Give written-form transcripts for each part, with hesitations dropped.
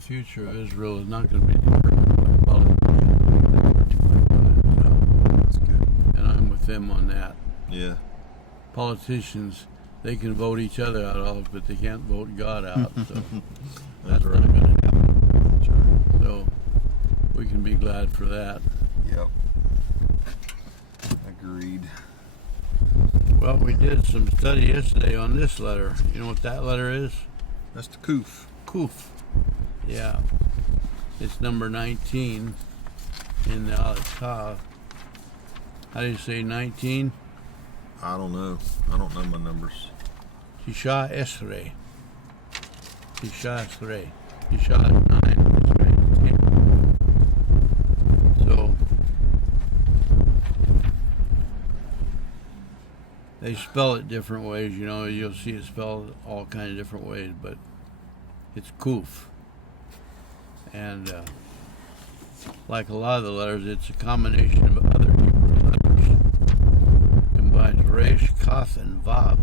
future of Israel is not going to be determined by politics. That's good. And I'm with them on that. Yeah. Politicians, they can vote each other out of, but they can't vote God out. So That's that's right. not going to happen. That's right. So we can be glad for that. Yep. Agreed. Well, we did some study yesterday on this letter. You know what that letter is? That's the Kuf. Kuf. Yeah. It's number 19 in the Aleph Tav. How do you say 19? I don't know. I don't know my numbers. Tisha Esrei. Tisha Esrei. Tisha is 9. Esrei is 10. So they spell it different ways, you know. You'll see it spelled all kind of different ways, but it's Kuf. And like a lot of the letters, it's a combination of other Hebrew letters. Combines Resh, Kaf, and Vav.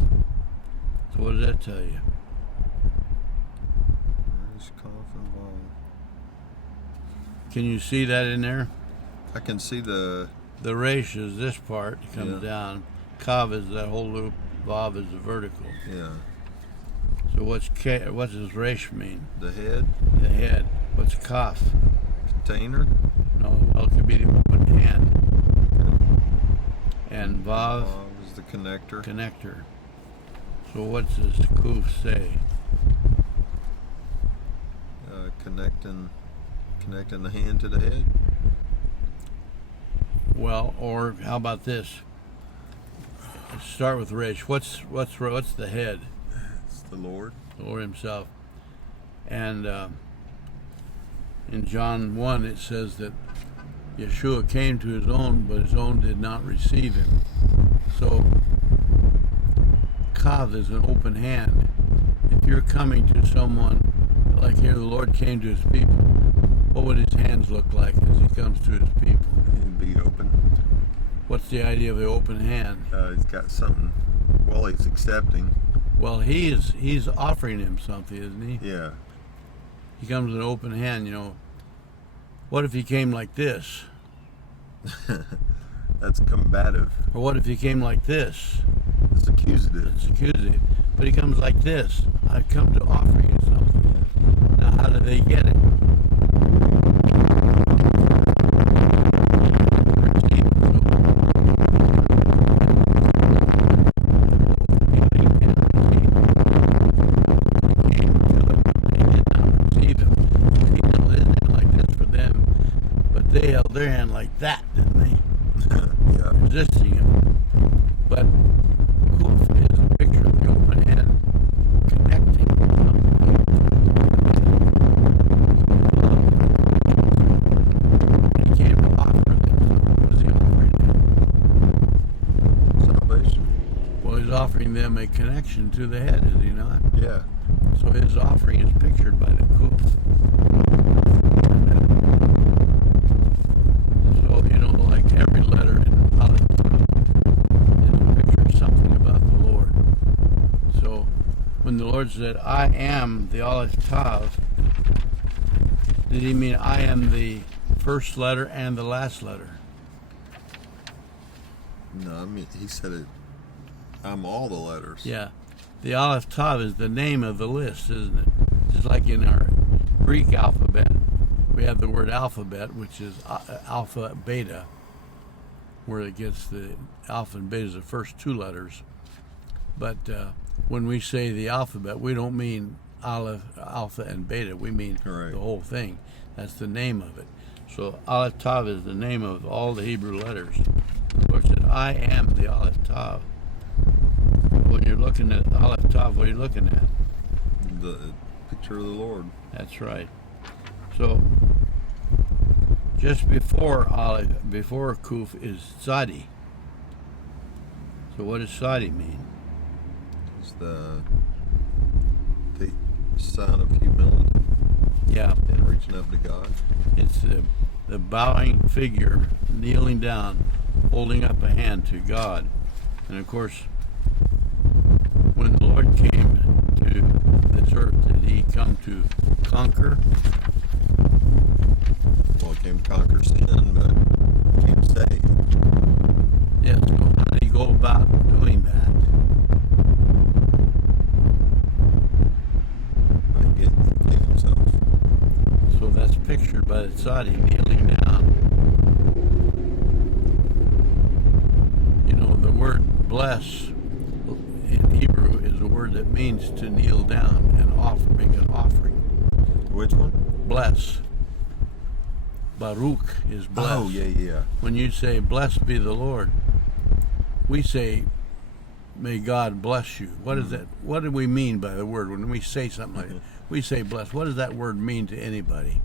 So what does that tell you? Where's Kaf and Vav? Can you see that in there? I can see the. The Resh is this part, it comes Yeah. down. Kav is that whole loop. Vav is the vertical. Yeah. So what does Resh mean? The head. The head. What's Kaf? Container. No, well, it could be the open hand. And Vav, Vav is the connector. connector. So what does Kuf say? Connecting the hand to the head. Well, or how about this? Let's start with Resh. What's the head? It's the Lord. The Lord Himself. And in John 1, it says that Yeshua came to His own, but His own did not receive Him. So, Kav is an open hand. If you're coming to someone, like here the Lord came to His people, what would His hands look like as He comes to His people? And be open. What's the idea of the open hand? He's got something. Well, he's accepting. Well, he's offering him something, isn't he? Yeah. He comes with an open hand, you know. What if he came like this? That's combative. Or what if he came like this? It's accusative. It's accusative. But he comes like this. I've come to offer you something. Now, how do they get it? They held their hand like that, didn't they? Yeah. Resisting him. But Kuf is a picture of the open hand connecting. He came to offer them. What is he offering them? Salvation. Well, he's offering them a connection to the head, is he not? Yeah. So his offering is pictured by the Kuf. So, you know, like every letter in Aleph Tav is a picture of something about the Lord. So, when the Lord said, I am the Aleph Tav, did he mean I am the first letter and the last letter? No, I mean, he said it. I'm all the letters. Yeah. The Aleph Tav is the name of the list, isn't it? Just like in our Greek alphabet, we have the word alphabet, which is alpha, beta, where it gets the alpha and beta is the first two letters. But when we say the alphabet, we don't mean Aleph, alpha, and beta. We mean Right. the whole thing. That's the name of it. So Aleph Tav is the name of all the Hebrew letters. The Lord said, I am the Aleph Tav. When you're looking at Aleph Tav, what are you looking at? The picture of the Lord. That's right. So just before Kuf is Tzadi. So what does Tzadi mean? It's the sign of humility Yeah, and reaching up to God. it's the bowing figure, kneeling down, holding up a hand to God. And of course, when the Lord came to this earth, did he come to conquer? Well, he came to conquer sin, but he came to save. Yes. So how did he go about doing that? By gave himself. So that's pictured by the tzaddik kneeling down. You know, the word bless in Hebrew is a word that means to kneel down and make an offering. Which one? Bless. Baruch is bless. Oh, yeah. When you say, blessed be the Lord, we say, may God bless you. What is that? What do we mean by the word? When we say something like that, we say bless. What does that word mean to anybody?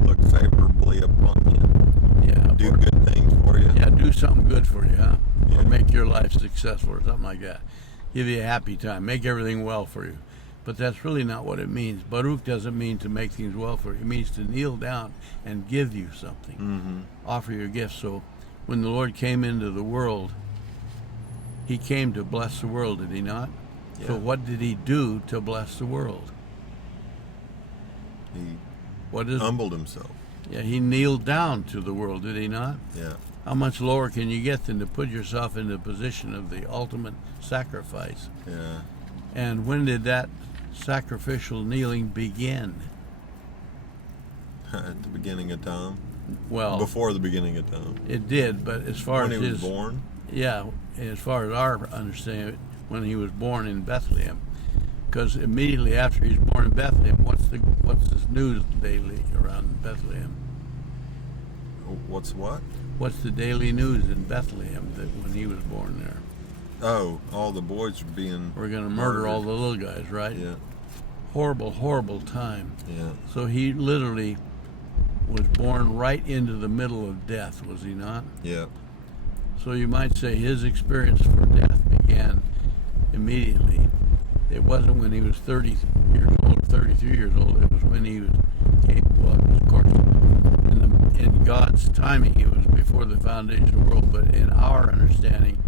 Look favorably upon you. Yeah. Do good things for you. Yeah, do something good for you, huh? Yeah. Or make your life successful or something like that. Give you a happy time. Make everything well for you. But that's really not what it means. Baruch doesn't mean to make things well for you. It means to kneel down and give you something. Mm-hmm. Offer your gifts. So when the Lord came into the world, he came to bless the world, did he not? Yeah. So what did he do to bless the world? He What is humbled himself. Yeah, he kneeled down to the world, did he not? Yeah. How much lower can you get than to put yourself in the position of the ultimate sacrifice? Yeah. And when did that sacrificial kneeling begin? At the beginning of time. Well, Before the beginning of time. it did, but as far When as he was his born. yeah, as far as our understanding, when he was born in Bethlehem, because immediately after he's born in Bethlehem, what's this news daily around Bethlehem? What's what? What's the daily news in Bethlehem that when he was born there? Oh, all the boys are being. We're going to murder all the little guys, right? Yeah. Horrible, horrible time. Yeah. So he literally was born right into the middle of death, was he not? Yeah. So you might say his experience for death began immediately. It wasn't when he was 30 years old, 33 years old. It was when he was capable. Of course, in God's timing, it was before the foundation of the world. But in our understanding,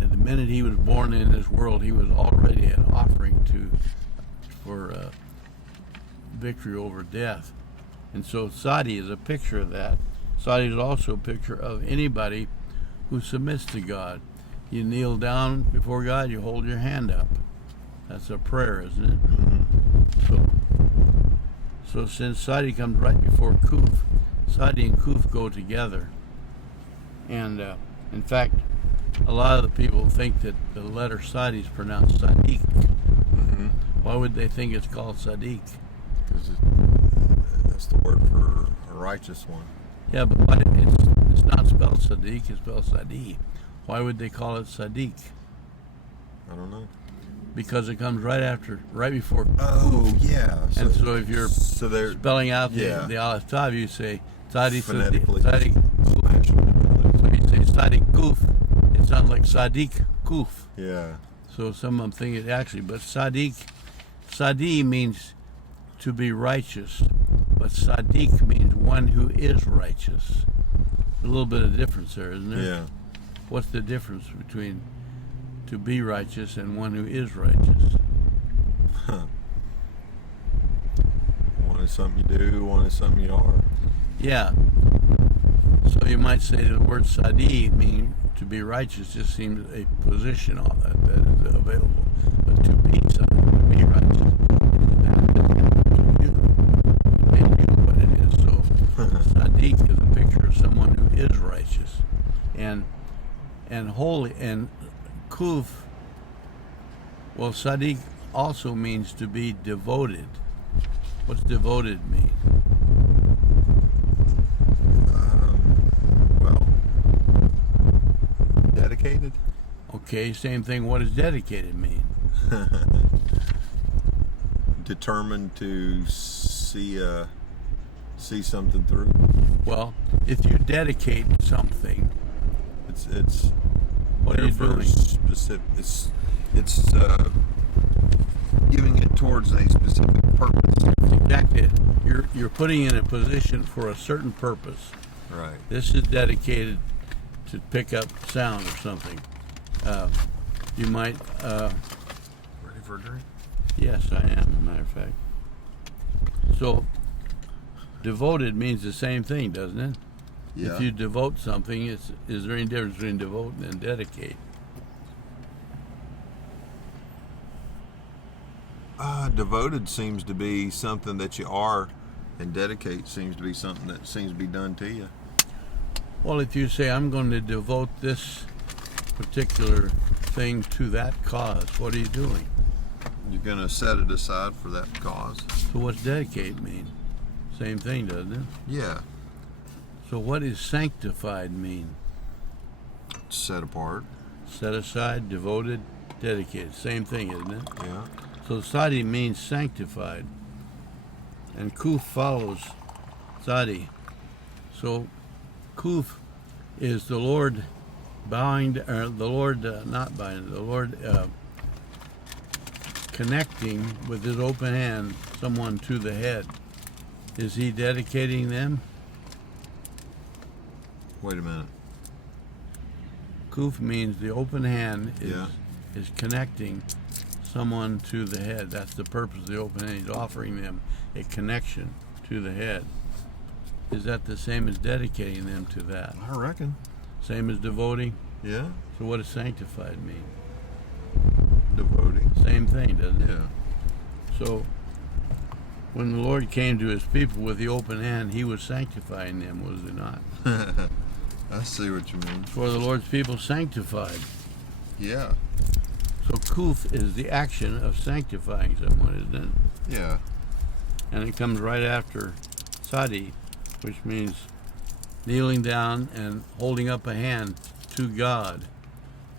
at the minute he was born in this world, he was already an offering for victory over death. And so Sadi is a picture of that. Sadi is also a picture of anybody who submits to God. You kneel down before God, you hold your hand up. That's a prayer, isn't it? So since Sadi comes right before Kuf, Sadi and Kuf go together. And in fact, a lot of the people think that the letter Sadi is pronounced Sadiq. Mm-hmm. Why would they think it's called Sadiq? Because that's the word for a righteous one. Yeah, but why, it's not spelled Sadiq, it's spelled Sadi. Why would they call it Sadiq? I don't know. Because it comes right before Oh, yeah. And so if you're they're spelling out yeah. the Aleph Tav, you say Sadi Sadiq. phonetically Sadiq. So you say Sadiq Kuf. It sounds like Sadiq Kuf. Yeah. So some of them think it actually, but Sadi means to be righteous, but Sadiq means one who is righteous. A little bit of difference there, isn't there? Yeah. What's the difference between to be righteous and one who is righteous? One is something you do, one is something you are. Yeah. So you might say the word Sadi, meaning to be righteous, just seems a position that is available. But to be something, to be righteous, depends you what it is. So Sadiq is a picture of someone who is righteous and holy. And Kuf, well, Sadiq also means to be devoted. What's devoted mean? Well, dedicated? Okay, same thing. What does dedicated mean? Determined to see something through. Well, if you dedicate something, It's what are you there for doing? specific. It's giving it towards a specific purpose. Exactly it. You're putting in a position for a certain purpose. Right. This is dedicated to pick up sound or something. You might Ready for a drink? Yes, I am, as a matter of fact. So, devoted means the same thing, doesn't it? Yeah. If you devote something, is there any difference between devote and dedicate? Devoted seems to be something that you are, and dedicate seems to be something that seems to be done to you. Well, if you say, I'm going to devote this particular thing to that cause, what are you doing? You're going to set it aside for that cause. So what's dedicate mean? Same thing, doesn't it? Yeah. So what does sanctified mean? Set apart. Set aside, devoted, dedicated. Same thing, isn't it? Yeah. So sadi means sanctified. And kuf follows sadi. So kuf is the Lord bowing, or the Lord not bowing, the Lord connecting with his open hand someone to the head. Is he dedicating them? Wait a minute. Kuf means the open hand Yeah. is connecting someone to the head. That's the purpose of the open hand. He's offering them a connection to the head. Is that the same as dedicating them to that? I reckon. Same as devoting? Yeah. So what does sanctified mean? Devoting. Same thing, doesn't it? Yeah. So when the Lord came to his people with the open hand, he was sanctifying them, was he not? I see what you mean. For the Lord's people sanctified. Yeah. So kuf is the action of sanctifying someone, isn't it? Yeah. And it comes right after sadi, which means kneeling down and holding up a hand to God.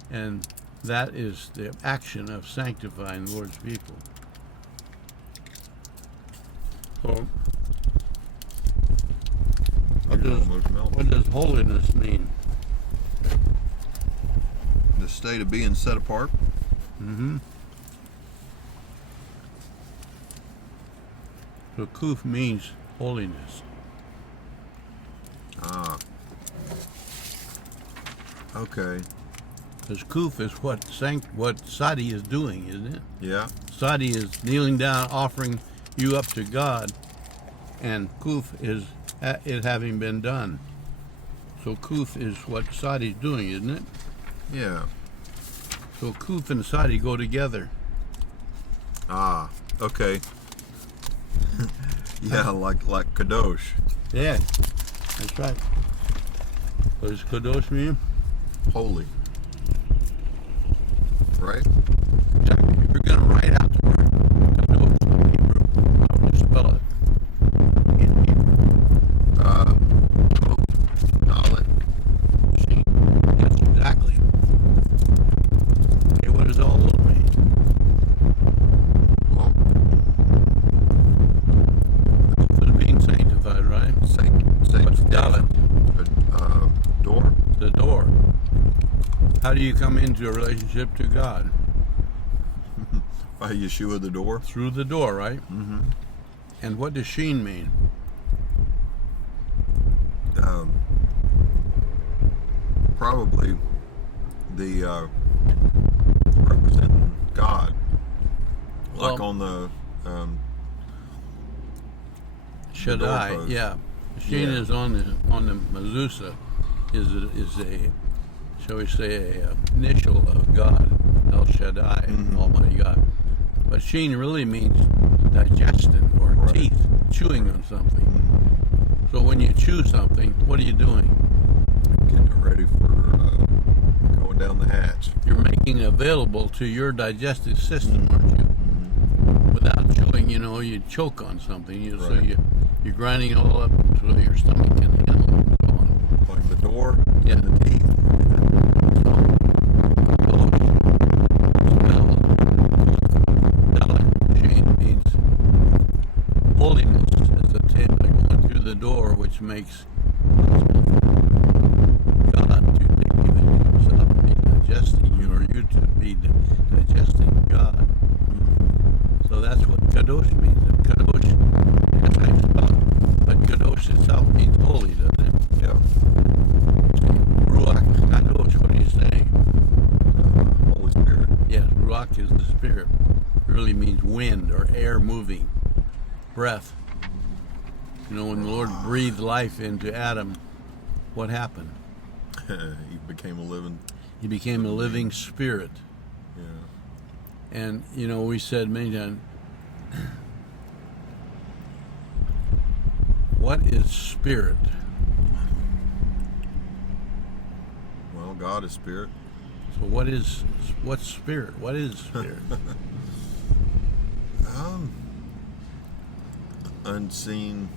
And that is the action of sanctifying the Lord's people. So, what does holiness mean? The state of being set apart. Mm-hmm. So kuf means holiness. Ah. Okay. Because kuf is what sadi is doing, isn't it? Yeah. Sadi is kneeling down, offering you up to God, and kuf is it having been done. So kuf is what sadi is doing, isn't it? Yeah. So kuf and sadi go together. Ah. Okay. Yeah, like kadosh. Yeah, that's right. What does kadosh mean? Holy. Right? Exactly. If you're going to write out the word kadosh in Hebrew, how would you spell it in Hebrew? Dalet. Sheen. Yes, exactly. Okay, what does all those mean? Well, Kuf is being sanctified, right? What's dalet? Door. The door. How do you come into a relationship to God? By Yeshua the door. Through the door, right? Mm-hmm. And what does sheen mean? Probably the representing God, like Well, on the Shaddai, doorpost. yeah. Sheen Yeah. is on the mezuzah, is a shall we say a initial of God, El Shaddai, Mhm. Almighty God. But sheen really means digesting or Right. teeth, chewing on something. So when you chew something, what are you doing? getting it ready for going down the hatch. You're making it available to your digestive system, aren't you? Mm-hmm. Without chewing, you choke on something. So Right. you're grinding it all up so your stomach can handle it and so on. Like the door Yeah. and the teeth. Means holiness as a table going through the door, which makes possible for God to take himself be digesting you, or you to be digesting God. So that's what kadosh means. And kadosh, that's how you spell it. But kadosh itself means holy, doesn't it? Yeah. Ruach kadosh, what are you saying? Holy Spirit. Yes, Ruach is the spirit. literally means wind or air moving, breath. You know, when the Lord breathed life into Adam, what happened? He became a living. He became a living spirit. Yeah. And, you know, we said many times, what is spirit? Well, God is spirit. So what's spirit? What is spirit? Unseen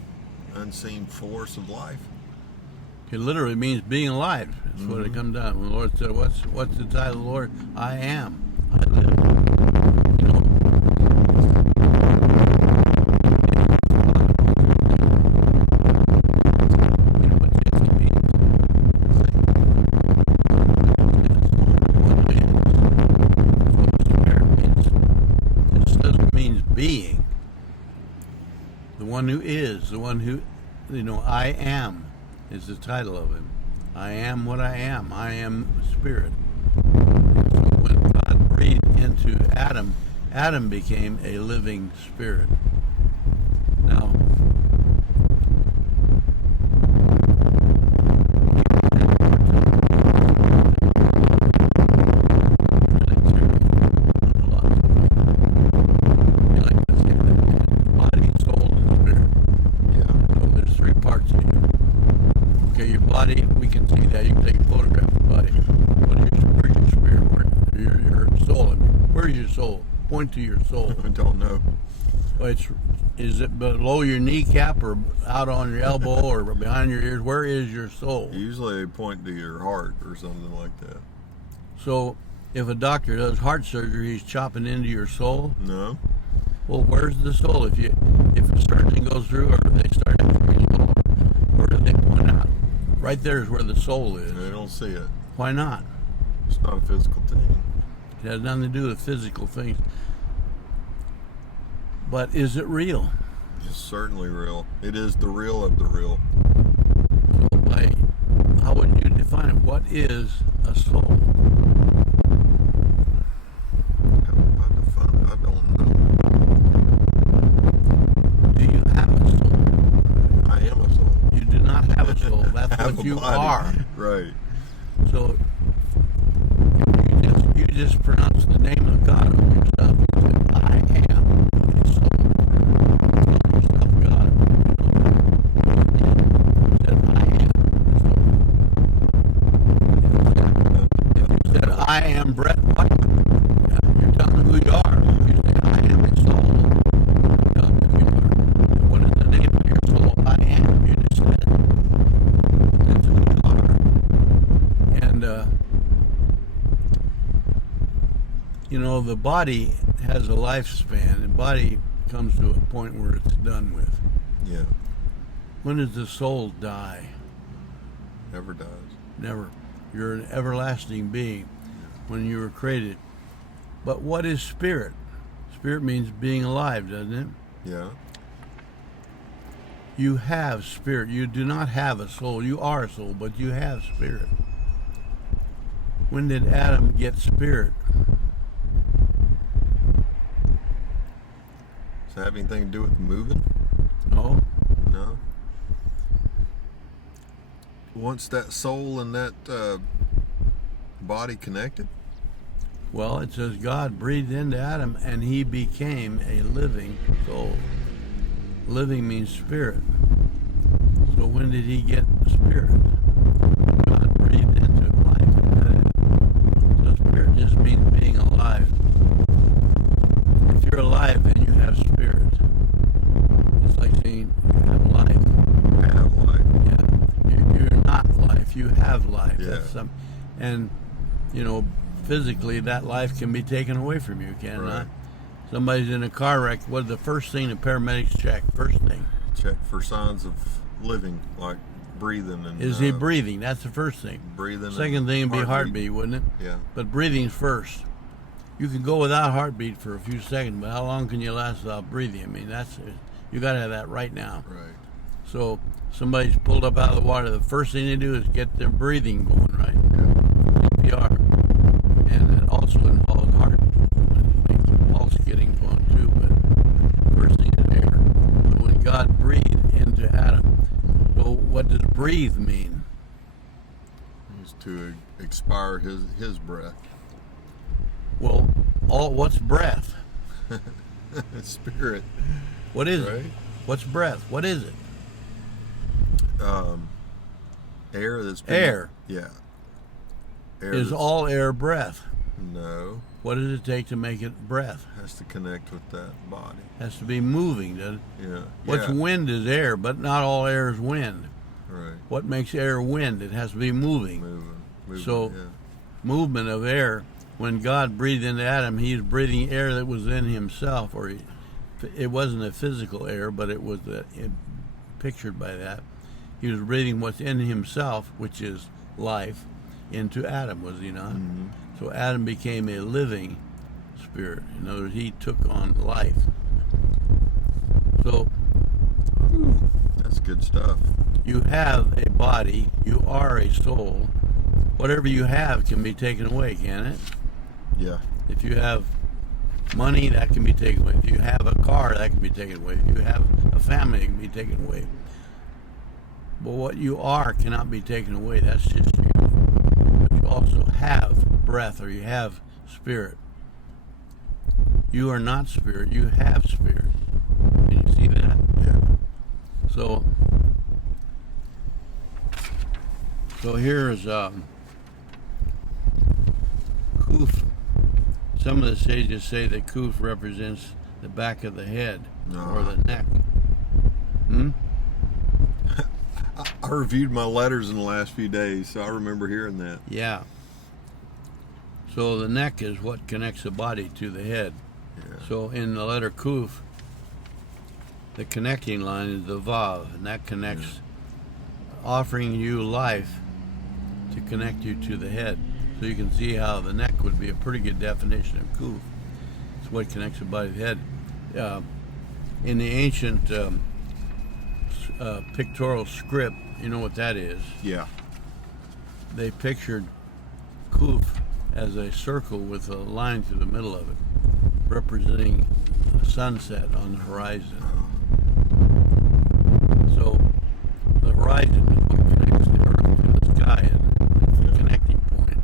force of life. It literally means being alive. That's what it comes down. When the Lord said, what's the title of the Lord? I am. I live. You know, what Jesse means. What spirit means. It doesn't mean being. The one who is, the one who, you know, I am is the title of him. I am what I am. I am spirit. So when God breathed into Adam, Adam became a living spirit. Now, body, soul, and spirit. Yeah. So there's three parts of you. Okay, your body, we can see that. You can take a photograph of the body. Where's your spirit? Where's your soul? Where's your soul? Point to your soul. I don't know. Is it below your kneecap or out on your elbow or behind your ears? Where is your soul? Usually they point to your heart or something like that. So if a doctor does heart surgery, he's chopping into your soul. No. Well, where's the soul? If a surgeon goes through or they start x-raying the soul, where do they point out? Right there is where the soul is. They don't see it. Why not? It's not a physical thing. It has nothing to do with physical things. But is it real? It's certainly real. It is the real of the real. So how would you define it? What is a soul? How do I define it? I don't know. Do you have a soul? I am a soul. You do not have a soul. That's I have what a you body. are. Right. So you just pronounce the name of God on yourself. You say, I am a soul. Tell yourself God. You said, I am a soul. If you said, I am Brett White, you're telling who you are. If you say, I am a soul, you're telling who you are. What is the name of your soul? I am. You just said it. That's who you are. And, you know, the body has a lifespan. The body comes to a point where it's done with. Yeah. When does the soul die? Never dies. Never. You're an everlasting being when you were created. But what is spirit? Spirit means being alive, doesn't it? Yeah. You have spirit. You do not have a soul. You are a soul, but you have spirit. When did Adam get spirit? Does it have anything to do with moving? No. No. Once that soul and that body connected? Well, it says God breathed into Adam and he became a living soul. Living means spirit. So when did he get the spirit? God breathed into life. So spirit just means being alive. If you're alive, then you have spirit. It's like saying you have life. I have life. Yeah. You're not life. You have life. Yeah. And, you know, physically that life can be taken away from you, can it Right. not? Somebody's in a car wreck. What's the first thing the paramedics check? First thing. Check for signs of living, like breathing and. Is he breathing? That's the first thing. Breathing. Second thing would be heartbeat, wouldn't it? Yeah. But breathing's first. You can go without heartbeat for a few seconds, but how long can you last without breathing? I mean, you got to have that right now. Right. So somebody's pulled up out of the water. The first thing they do is get their breathing going, right? Yeah. CPR, and it also involves heart, pulse getting going. breathe mean? Is to expire his breath. Well, what's breath? Spirit. What is Right. it? What's breath? What is it? Air that's Air. Yeah. Air Is that's- all air breath? No. What does it take to make it breath? Has to connect with that body. Has to be moving, doesn't it? Yeah. What's yeah. wind is air, but not all air is wind. Right. What makes air wind? It has to be moving. Moving. So- yeah. Movement of air. When God breathed into Adam, he was breathing air that was in himself, it wasn't a physical air, but it was pictured by that. He was breathing what's in himself, which is life, into Adam, was he not? Mm-hmm. So Adam became a living spirit. In other words, he took on life. So That's good stuff. you have a body, you are a soul. Whatever you have can be taken away, can it? Yeah. If you have money, that can be taken away. If you have a car, that can be taken away. If you have a family, it can be taken away. But what you are cannot be taken away. That's just you. But you also have breath, or you have spirit. You are not spirit. You have spirit. Can you see that? Yeah. So here's Kuf. Some of the sages say that Kuf represents the back of the head or the neck. I reviewed my letters in the last few days, so I remember hearing that. Yeah. So the neck is what connects the body to the head. Yeah. So in the letter Kuf, the connecting line is the Vav, and that connects, offering you life to connect you to the head. So you can see how the neck would be a pretty good definition of Kuf. It's what connects the body to the head. In the ancient pictorial script, you know what that is? Yeah. They pictured Kuf as a circle with a line through the middle of it, representing a sunset on the horizon. So the horizon is what connects the earth to the sky, and it's the connecting point.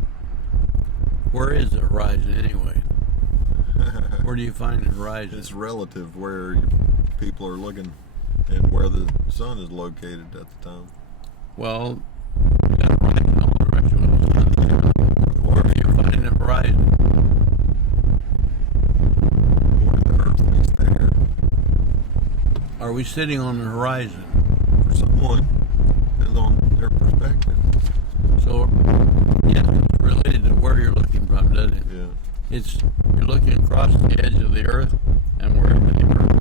Where is the horizon anyway? Where do you find the horizon? It's relative where people are looking and where the sun is located at the time. Well, you got a horizon in all directions with the sun. Where do you find the horizon? Where the earth is there. Are we sitting on the horizon? For someone, depends on their perspective. So, yeah, it's related to where you're looking from, doesn't it? Yeah. It's you're looking across the edge of the earth, and wherever the earth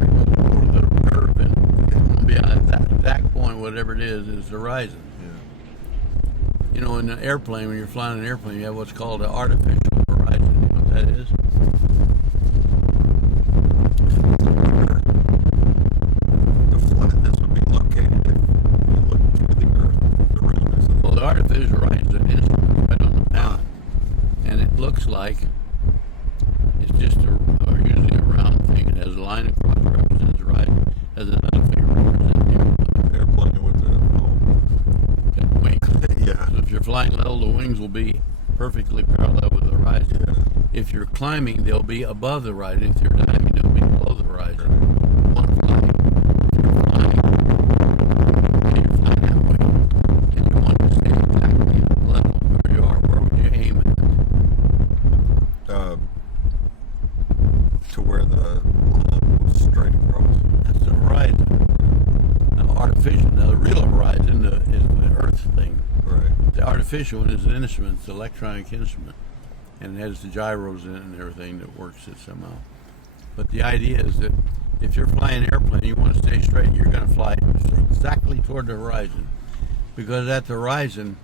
goes over the curve, and beyond that point, whatever it is the horizon. Yeah. You know, in an airplane, when you're flying an airplane, you have what's called an artificial horizon. You know what that is? The flatness would be located if you look through the earth around us. Well, the artificial horizon is an instrument right on the planet, and it looks like it's just usually a round thing. It has a line across that represents the horizon, has another thing representing the Airplane with that wing. the yeah. So if you're flying level, the wings will be perfectly parallel with the horizon. Yeah. If you're climbing, they'll be above the horizon. If you're diving, they'll be below the horizon. One flying. If you're flying, and you're flying that way, and you want to stay exactly at the level where you are, where would you aim at? To where the line was straight across. That's the horizon. Now, artificial. Now, the real horizon is the Earth thing. Right. The artificial one is an instrument. It's an electronic instrument, and it has the gyros in it and everything that works it somehow. But the idea is that if you're flying an airplane, you want to stay straight. You're going to fly exactly toward the horizon, because at the horizon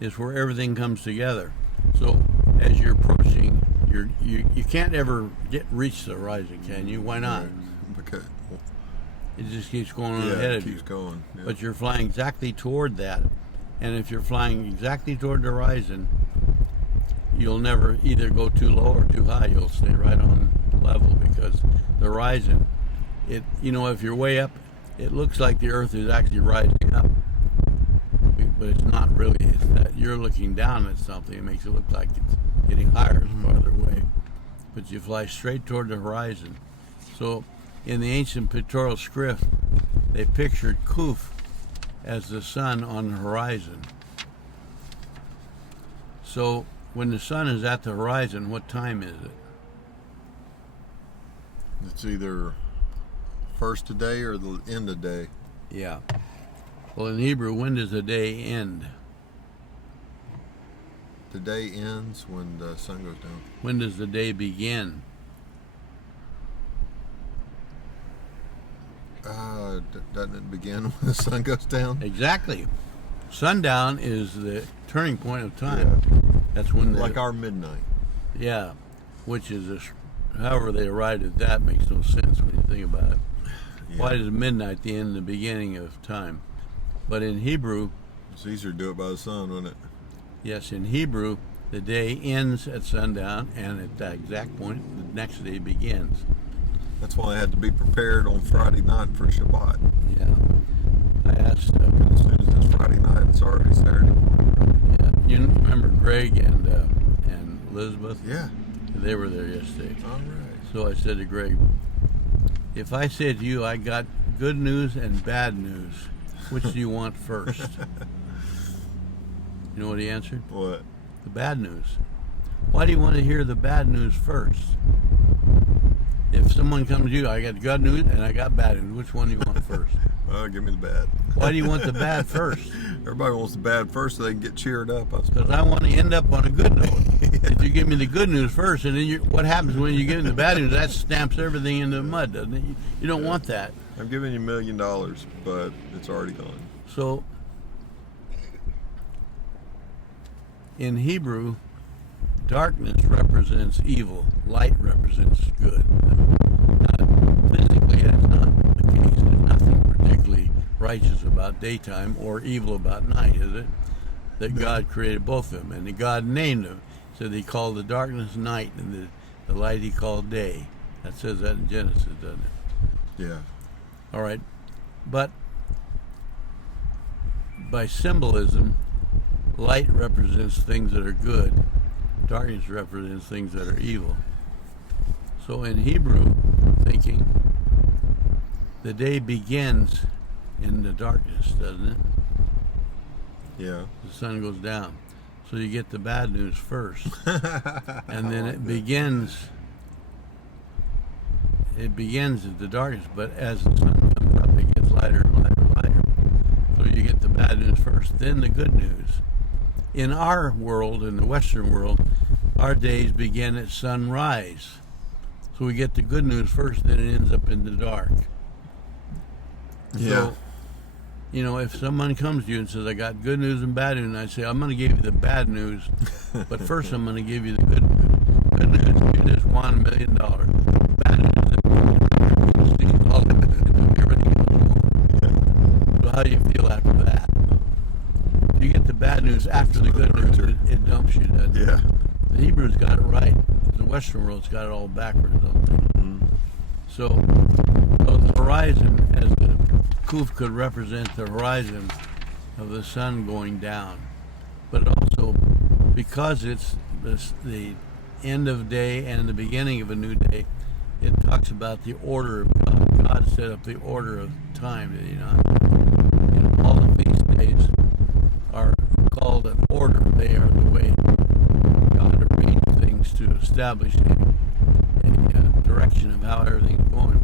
is where everything comes together. So as you're approaching, you can't ever reach the horizon, can you? Why not? Right. Because It just keeps going on yeah, ahead it of you. keeps going. Yeah. But you're flying exactly toward that. And if you're flying exactly toward the horizon, you'll never either go too low or too high. You'll stay right on level, because the horizon, if you're way up, it looks like the Earth is actually rising up. but it's not really. It's that you're looking down at something. It makes it look like it's getting higher, farther away. But you fly straight toward the horizon. So in the ancient pictorial script, they pictured Kuf as the sun on the horizon. So when the sun is at the horizon, what time is it? It's either first of day or the end of day. Yeah. Well, in Hebrew, when does the day end? The day ends when the sun goes down. When does the day begin? Doesn't it begin when the sun goes down? Exactly. Sundown is the turning point of time. That's when Like our midnight. Yeah, which is however they arrived at that makes no sense when you think about it. Yeah. Why is midnight the end and the beginning of time? But in Hebrew, It's easier to do it by the sun, wouldn't it? yes, in Hebrew, the day ends at sundown, and at that exact point, the next day begins. That's why I had to be prepared on Friday night for Shabbat. Yeah. I asked, As soon as it's Friday night, it's already Saturday morning. yeah, you remember Greg and Elizabeth? Yeah. They were there yesterday. All right. So I said to Greg, if I said to you, I got good news and bad news, which do you want first? You know what he answered? What? The bad news. Why do you want to hear the bad news first? If someone comes to you, I got good news and I got bad news, which one do you want first? Give me the bad. Why do you want the bad first? Everybody wants the bad first so they can get cheered up, I suppose. Because I want to end up on a good note. If you give me the good news first, and then what happens when you give me the bad news? That stamps everything into the mud, doesn't it? You don't want that. I'm giving you $1 million, but it's already gone. So, in Hebrew, darkness represents evil, light represents good. Now, physically, that's not the case. There's nothing particularly righteous about daytime or evil about night, is it? That God created both of them, and God named them. So he called the darkness night, and the light he called day. That says that in Genesis, doesn't it? Yeah. All right. But by symbolism, light represents things that are good, darkness represents things that are evil. So in Hebrew thinking, the day begins in the darkness, doesn't it? Yeah. The sun goes down. So you get the bad news first. And then it begins at the darkness, but as the sun comes up, it gets lighter and lighter and lighter. So you get the bad news first, then the good news. In our world, in the Western world, our days begin at sunrise. So we get the good news first, then it ends up in the dark. Yeah. So, you know, if someone comes to you and says, I got good news and bad news, and I say, I'm going to give you the bad news, but first I'm going to give you the good news. Good news, you just won $1 million. Bad news, all everything else wrong. So how do you feel after that? You get the bad news after the good news, it dumps you, doesn't it? Yeah. The Hebrews got it right. The Western world's got it all backwards, don't they? Mm. So the horizon, as the Kuf could represent the horizon of the sun going down, but also because it's the end of day and the beginning of a new day, it talks about the order of God. God set up the order of time, did he not? You know, all the feast days are called an order. They are the way God arranged things to establish a direction of how everything's going.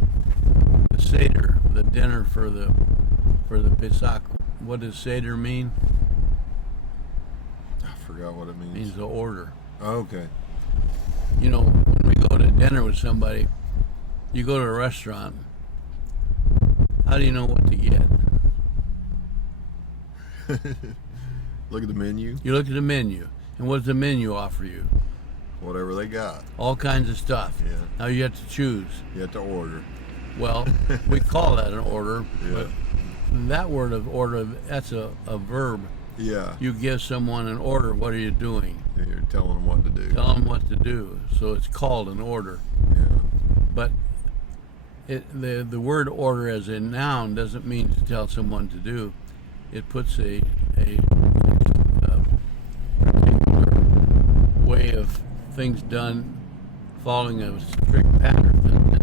The Seder, the dinner for the Pesach, what does Seder mean? I forgot what it It means. means the order. Oh, okay. You know, when we go to dinner with somebody, you go to a restaurant, how do you know what to get? Look at the menu. You look at the menu, and what does the menu offer you? Whatever they got. All kinds of stuff. Yeah. Now you have to choose. You have to order. Well, we call that an order, Yeah. but that word of order, that's a verb. Yeah. You give someone an order, what are you doing? You're telling them what to do. Tell them what to do. So it's called an order. Yeah. But the word order as a noun doesn't mean to tell someone to do. It puts a things done following a strict pattern, isn't it?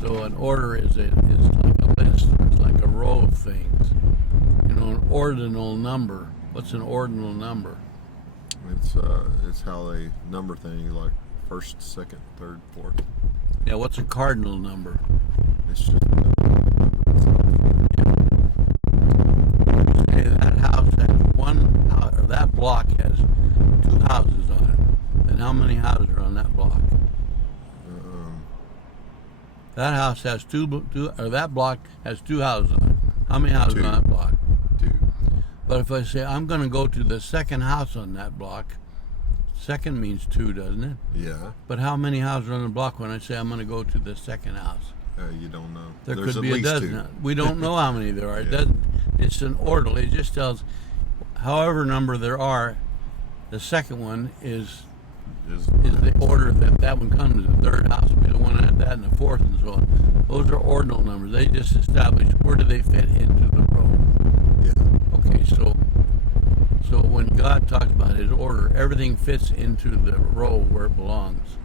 So an order is like a list. It's like a row of things. You know, an ordinal number. What's an ordinal number? It's how they number things, like first, second, third, fourth. Yeah, what's a cardinal number? It's just the number itself. Say that house has one house, or that block has 2 houses on it. Then how many houses are on that block? That house has that block has 2 houses on it. How many houses 2. on that block? 2. But if I say I'm going to go to the second house on that block, second means 2, doesn't it? Yeah. But how many houses are on the block when I say I'm going to go to the second house? You don't know. There There's could at be a least dozen. 2. We don't know how many there are. It Yeah. doesn't. It's an order. It just tells however number there are. The second one is the order that one comes. The third house will be the one at that, and the fourth, and so on. Those are ordinal numbers. They just establish where do they fit into the row. Yeah. Okay, so when God talks about His order, everything fits into the row where it belongs.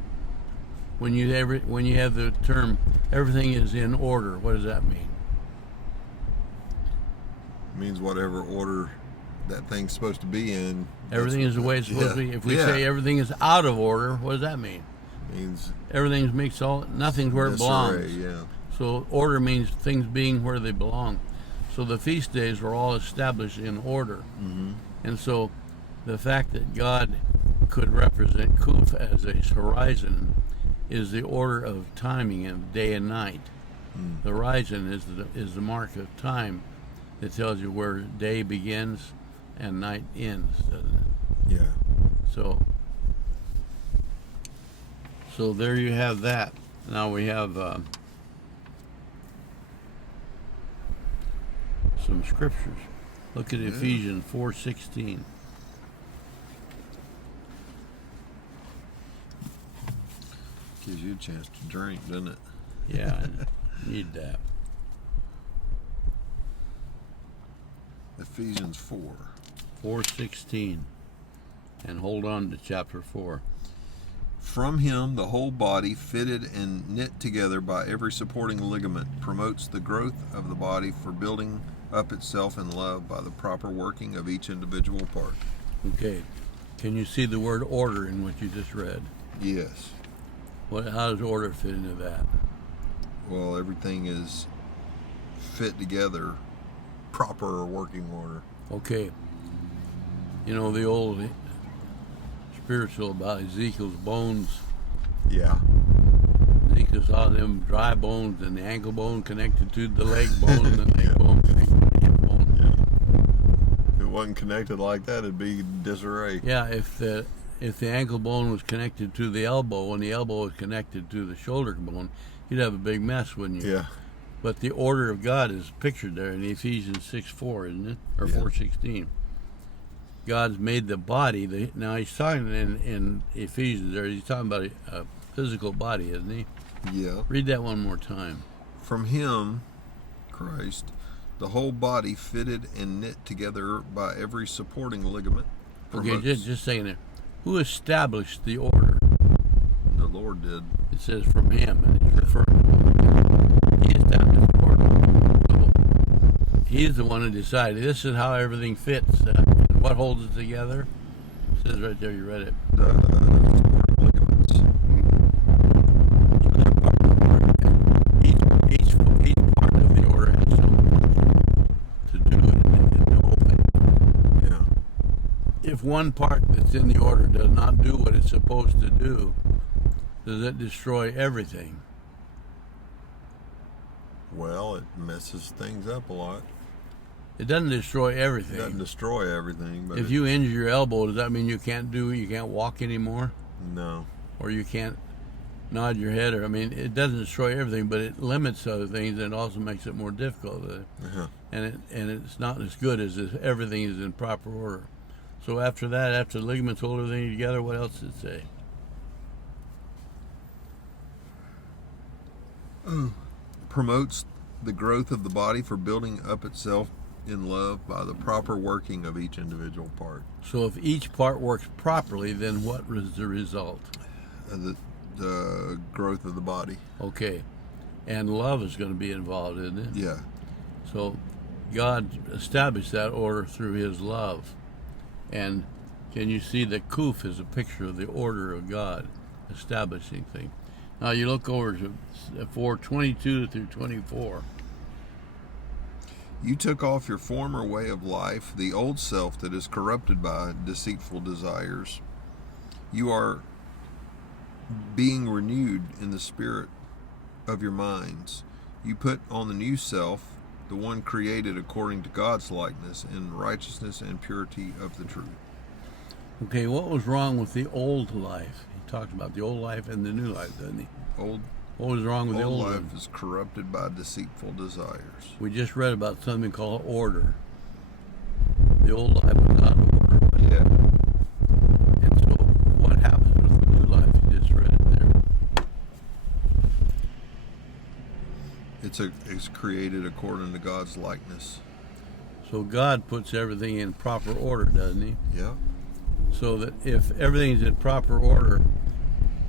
When you have the term everything is in order, what does that mean? Means whatever order that thing's supposed to be in. Everything is the way it's supposed to be. If we Yeah. say everything is out of order, what does that mean? Means Everything's mixed, nothing's where it disarray, belongs. yeah. So order means things being where they belong. So the feast days were all established in order. Mm-hmm. And so the fact that God could represent Kuf as a horizon is the order of timing of day and night. The horizon is the mark of time that tells you where day begins and night ends, doesn't it? Yeah. So there you have that. Now we have some scriptures. Look at Ephesians 4:16. Gives you a chance to drink, doesn't it? Yeah, I need that. Ephesians 4. 4:16. And hold on to chapter 4. From him, the whole body, fitted and knit together by every supporting ligament, promotes the growth of the body for building up itself in love by the proper working of each individual part. Okay. Can you see the word order in what you just read? Yes. How does order fit into that? Well, everything is fit together, proper working order. Okay. You know the old spiritual about Ezekiel's bones. Yeah. Ezekiel saw them dry bones and the ankle bone connected to the leg bone and the leg bone connected to the hip bone. If it wasn't connected like that, it'd be disarray. Yeah, if the ankle bone was connected to the elbow and the elbow was connected to the shoulder bone, you'd have a big mess, wouldn't you? Yeah. But the order of God is pictured there in Ephesians 6:4, isn't it? Or Yeah. 4:16. God's made the body. Now he's talking in Ephesians there. He's talking about a physical body, isn't he? Yeah. Read that one more time. From him, Christ, the whole body fitted and knit together by every supporting ligament. Okay, promotes- just saying it. Who established the order? The Lord did. It says from him, and he's referring to He established the order. So he's the one who decided this is how everything fits. And what holds it together? It says right there, you read it. The supporting ligaments. Each part of the order has something to do in the open. Yeah. If one part that's in the order does not do what it's supposed to do, does it destroy everything? Well, it messes things up a lot. It doesn't destroy It everything. doesn't destroy everything, but If you injure your elbow, does that mean you can't walk anymore? no. Or you can't nod your head? Or I mean, it doesn't destroy everything, but it limits other things, and it also makes it more difficult. Uh-huh. And it's not as good as if everything is in proper order. So after that, after the ligaments hold everything together, what else did it say? Promotes the growth of the body for building up itself in love by the proper working of each individual part. So if each part works properly, then what is the result? The growth of the body. Okay. And love is going to be involved, isn't it? Yeah. So God established that order through his love. And can you see that Kuf is a picture of the order of God establishing things? Now you look over to 4:22 through 24. You took off your former way of life, the old self that is corrupted by deceitful desires. You are being renewed in the spirit of your minds. You put on the new self, the one created according to God's likeness in righteousness and purity of the truth. Okay, what was wrong with the old life? He talked about the old life and the new life, doesn't he? What was wrong with the old life life? is corrupted by deceitful desires. We just read about something called order. The old life was out of order. Yeah. And so what happens with the new life? You just read it there. It's created according to God's likeness. So God puts everything in proper order, doesn't he? Yeah. So that if everything's in proper order,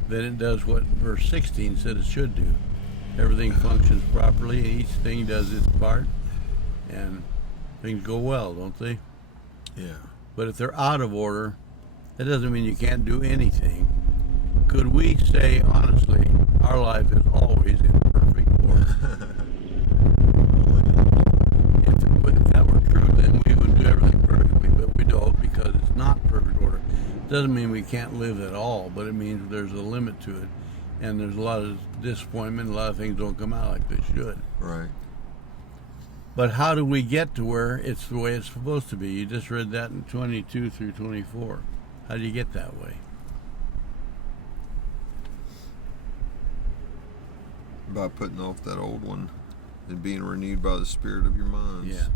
then it does what verse 16 said it should do. Everything functions properly, each thing does its part, and things go well, don't they? Yeah. But if they're out of order, that doesn't mean you can't do anything. Could we say honestly, our life is always in perfect order? If that were true, then we would do everything perfectly, but we don't because it's not perfect order. Doesn't mean we can't live at all, but it means there's a limit to it, and there's a lot of disappointment. A lot of things don't come out like they should. Right. But how do we get to where it's the way it's supposed to be? You just read that in 22 through 24. How do you get that way? By putting off that old one and being renewed by the spirit of your minds. Yeah.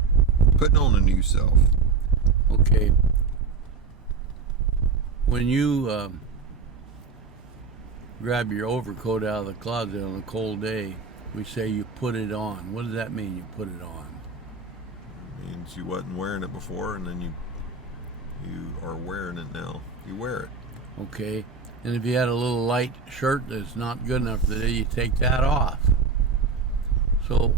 Putting on a new self. Okay. When you grab your overcoat out of the closet on a cold day, we say you put it on. What does that mean, you put it on? It means you wasn't wearing it before, and then you are wearing it now. You wear it. Okay. And if you had a little light shirt that's not good enough for the day, you take that off. So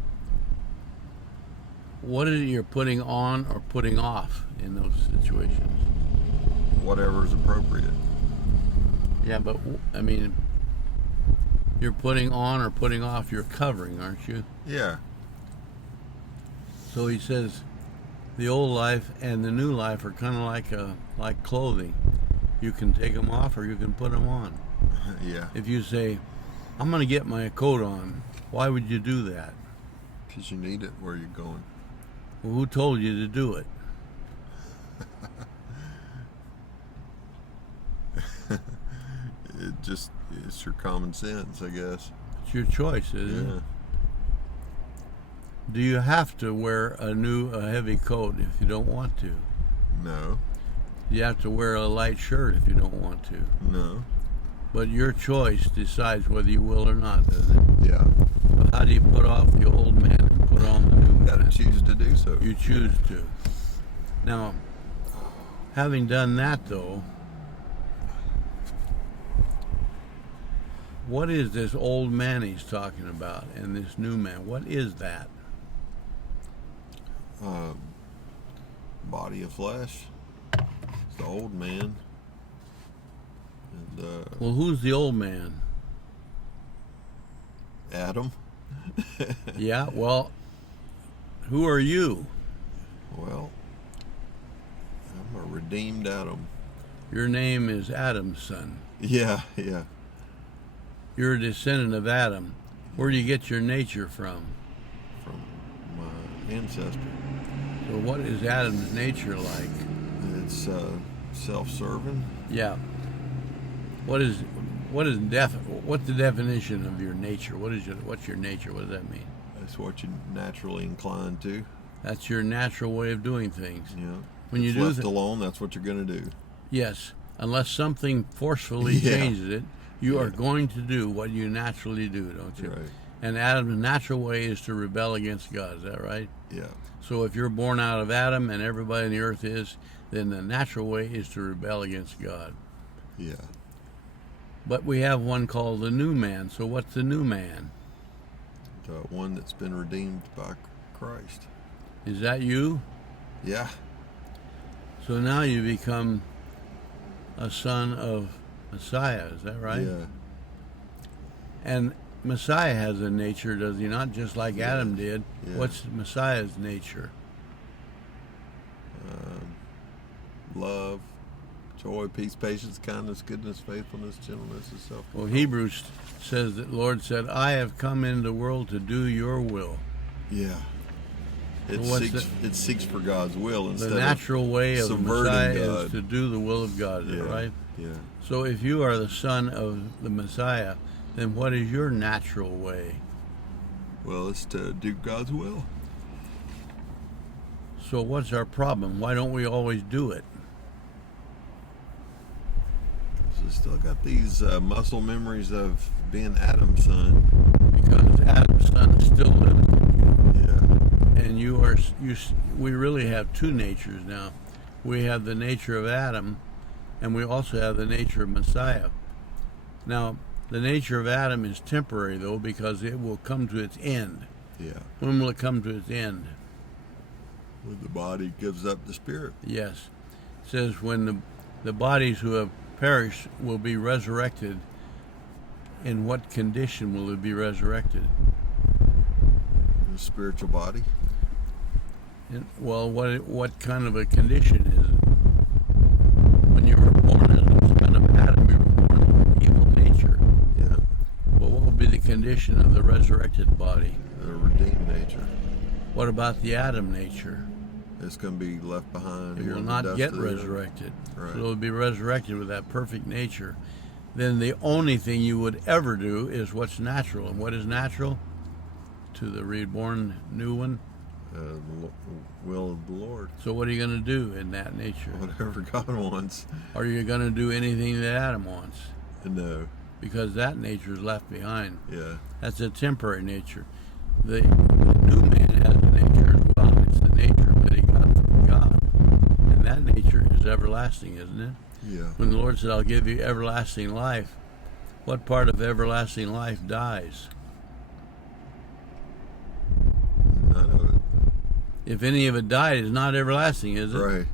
what is it you're putting on or putting off in those situations? Whatever is appropriate. Yeah, but I mean, you're putting on or putting off your covering, aren't you? Yeah. So he says the old life and the new life are kind of like clothing. You can take them off or you can put them on. Yeah. If you say, I'm going to get my coat on, why would you do that? Because you need it where you're going. Well, who told you to do it? It's your common sense, I guess. It's your choice, isn't it? Do you have to wear a heavy coat if you don't want to? No. You have to wear a light shirt if you don't want to. No. But your choice decides whether you will or not, doesn't it? Yeah. So how do you put off the old man and put on the new man? Gotta choose to do so. You choose to. Now, having done that, though, what is this old man he's talking about and this new man? What is that? Body of flesh. It's the old man. And, Well, who's the old man? Adam. Yeah, well, who are you? Well, I'm a redeemed Adam. Your name is Adam's son. Yeah. You're a descendant of Adam. Where do you get your nature from? From my ancestor. So what is Adam's nature like? It's self-serving. Yeah. What's the definition of your nature? What's your nature? What does that mean? That's what you're naturally inclined to. That's your natural way of doing things. Yeah. When you if do left alone, that's what you're going to do. Yes, unless something forcefully changes it, you are going to do what you naturally do, don't you? Right. And Adam's natural way is to rebel against God. Is that right? Yeah. So if you're born out of Adam and everybody on the earth is, then the natural way is to rebel against God. Yeah. But we have one called the new man. So what's the new man? The one that's been redeemed by Christ. Is that you? Yeah. So now you become a son of Messiah. Is that right? Yeah. And Messiah has a nature, does he not? Just like Yeah. Adam did. Yeah. What's Messiah's nature? Love, joy, peace, patience, kindness, goodness, faithfulness, gentleness, and self-control. Well, Hebrews says that Lord said, I have come into the world to do your will. Yeah. It what's seeks for God's will instead The natural way of the subverting Messiah God. is to do the will of God, is Yeah. that right? Yeah. So if you are the son of the Messiah, then what is your natural way? Well, it's to do God's will. So what's our problem? Why don't we always do it? So still got these muscle memories of being Adam's son. Because Adam's son still lives in Yeah. you. And we really have two natures now. We have the nature of Adam, and we also have the nature of Messiah. Now, the nature of Adam is temporary, though, because it will come to its end. Yeah. When will it come to its end? When the body gives up the spirit. Yes. It says when the bodies who have perished will be resurrected. In what condition will it be resurrected? The spiritual body. Well, what kind of a condition is it? When you were born as a son of Adam, you were born with an evil nature. Yeah. Well, what will be the condition of the resurrected body? The redeemed nature. What about the Adam nature? It's going to be left behind. It here will in the not dust get of the earth. resurrected. Right. So it will be resurrected with that perfect nature. Then the only thing you would ever do is what's natural. And what is natural to the reborn new one? Will of the Lord. So what are you going to do in that nature? Whatever God wants. Are you going to do anything that Adam wants? No. Because that nature is left behind. Yeah. That's a temporary nature. The new man has a nature as well. It's the nature that he got from God. And that nature is everlasting, isn't it? Yeah. When the Lord said, I'll give you everlasting life, what part of everlasting life dies? None of it. If any of it died, it's not everlasting, is it? Right.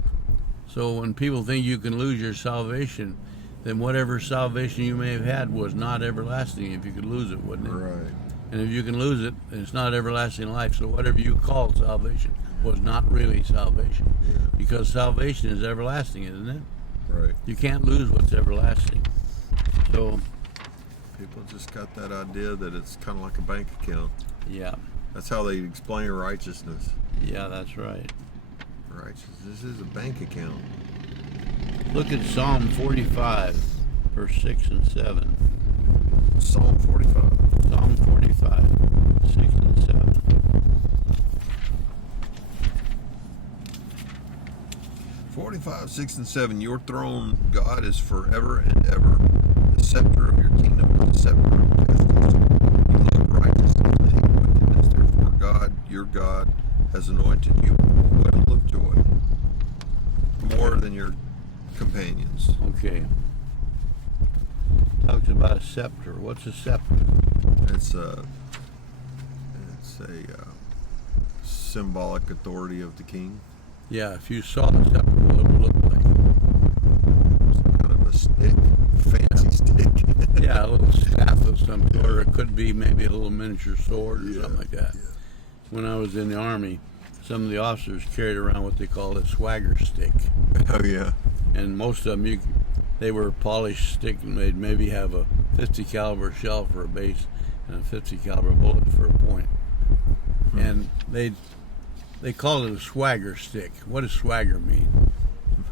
So when people think you can lose your salvation, then whatever salvation you may have had was not everlasting if you could lose it, wouldn't it? Right. And if you can lose it, it's not everlasting life. So whatever you called salvation was not really salvation. Yeah. Because salvation is everlasting, isn't it? Right. You can't lose what's everlasting. So, People just got that idea that it's kind of like a bank account. yeah. That's how they explain righteousness. Yeah, that's right. Righteousness is a bank account. Look at Psalm 45, verse 6 and 7. Psalm 45. Psalm 45, 6 and 7. 45, 6, and 7. Your throne, God, is forever and ever. The scepter of your kingdom is a scepter of justice. You love righteousness and hate wickedness. Therefore, God, your God, has anointed you with a oil of joy more than your companions. Okay. Talks about a scepter. What's a scepter? It's a symbolic authority of the king. Yeah, if you saw a scepter, what would it look like? Some kind of a stick, fancy stick. Yeah, a little staff of some sort, or it could be maybe a little miniature sword or Yeah, something like that. yeah. When I was in the Army, some of the officers carried around what they called a swagger stick. Oh yeah. And most of them, they were polished stick, and they'd maybe have a 50 caliber shell for a base and a 50 caliber bullet for a point. And they called it a swagger stick. What does swagger mean?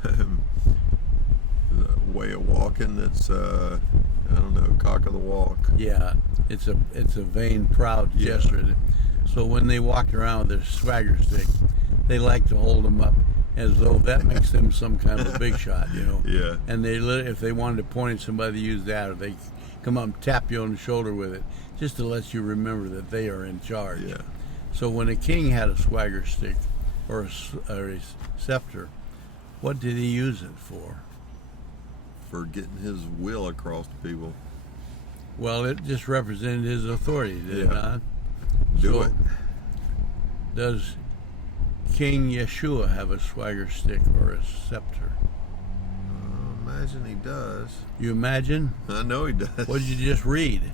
The way of walking that's I don't know, cock of the walk. Yeah, it's a vain, proud Yeah. gesture. So when they walked around with their swagger stick, they like to hold them up as though that makes them some kind of a big shot, you know. Yeah. And if they wanted to point at somebody, they use that, or they come up and tap you on the shoulder with it, just to let you remember that they are in charge. Yeah. So when a king had a swagger stick or a scepter, what did he use it for? For getting his will across to people. Well, it just represented his authority, did it Yeah. not? Do So, it. does King Yeshua have a swagger stick or a scepter? Imagine he does. You imagine? I know he does. What did you just read?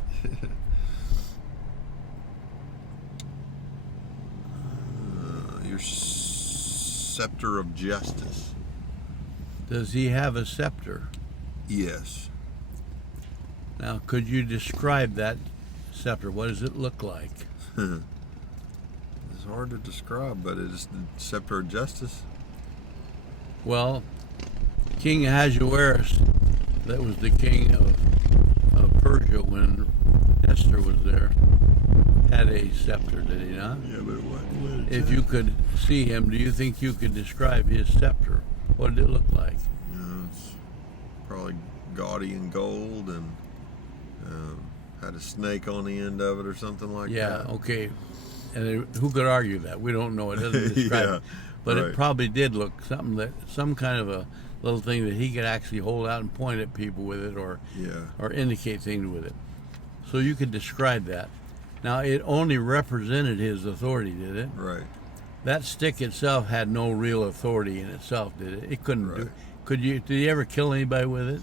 Your scepter of justice. Does he have a scepter? Yes. Now, could you describe that scepter? What does it look like? It's hard to describe, but it is the scepter of justice. Well, King Ahasuerus, that was the king of Persia when Esther was there, had a scepter, did he not? Yeah, but what If you could see him, do you think you could describe his scepter? What did it look like? it's probably gaudy and gold and had a snake on the end of it or something like Yeah, that. okay. And who could argue that? We don't know. It doesn't describe Yeah, it. But right. it probably did look some kind of a little thing that he could actually hold out and point at people with it, or Yeah. indicate things with it. So you could describe that. Now, it only represented his authority, did it? Right. That stick itself had no real authority in itself, did it? It couldn't do. Right. Did he ever kill anybody with it?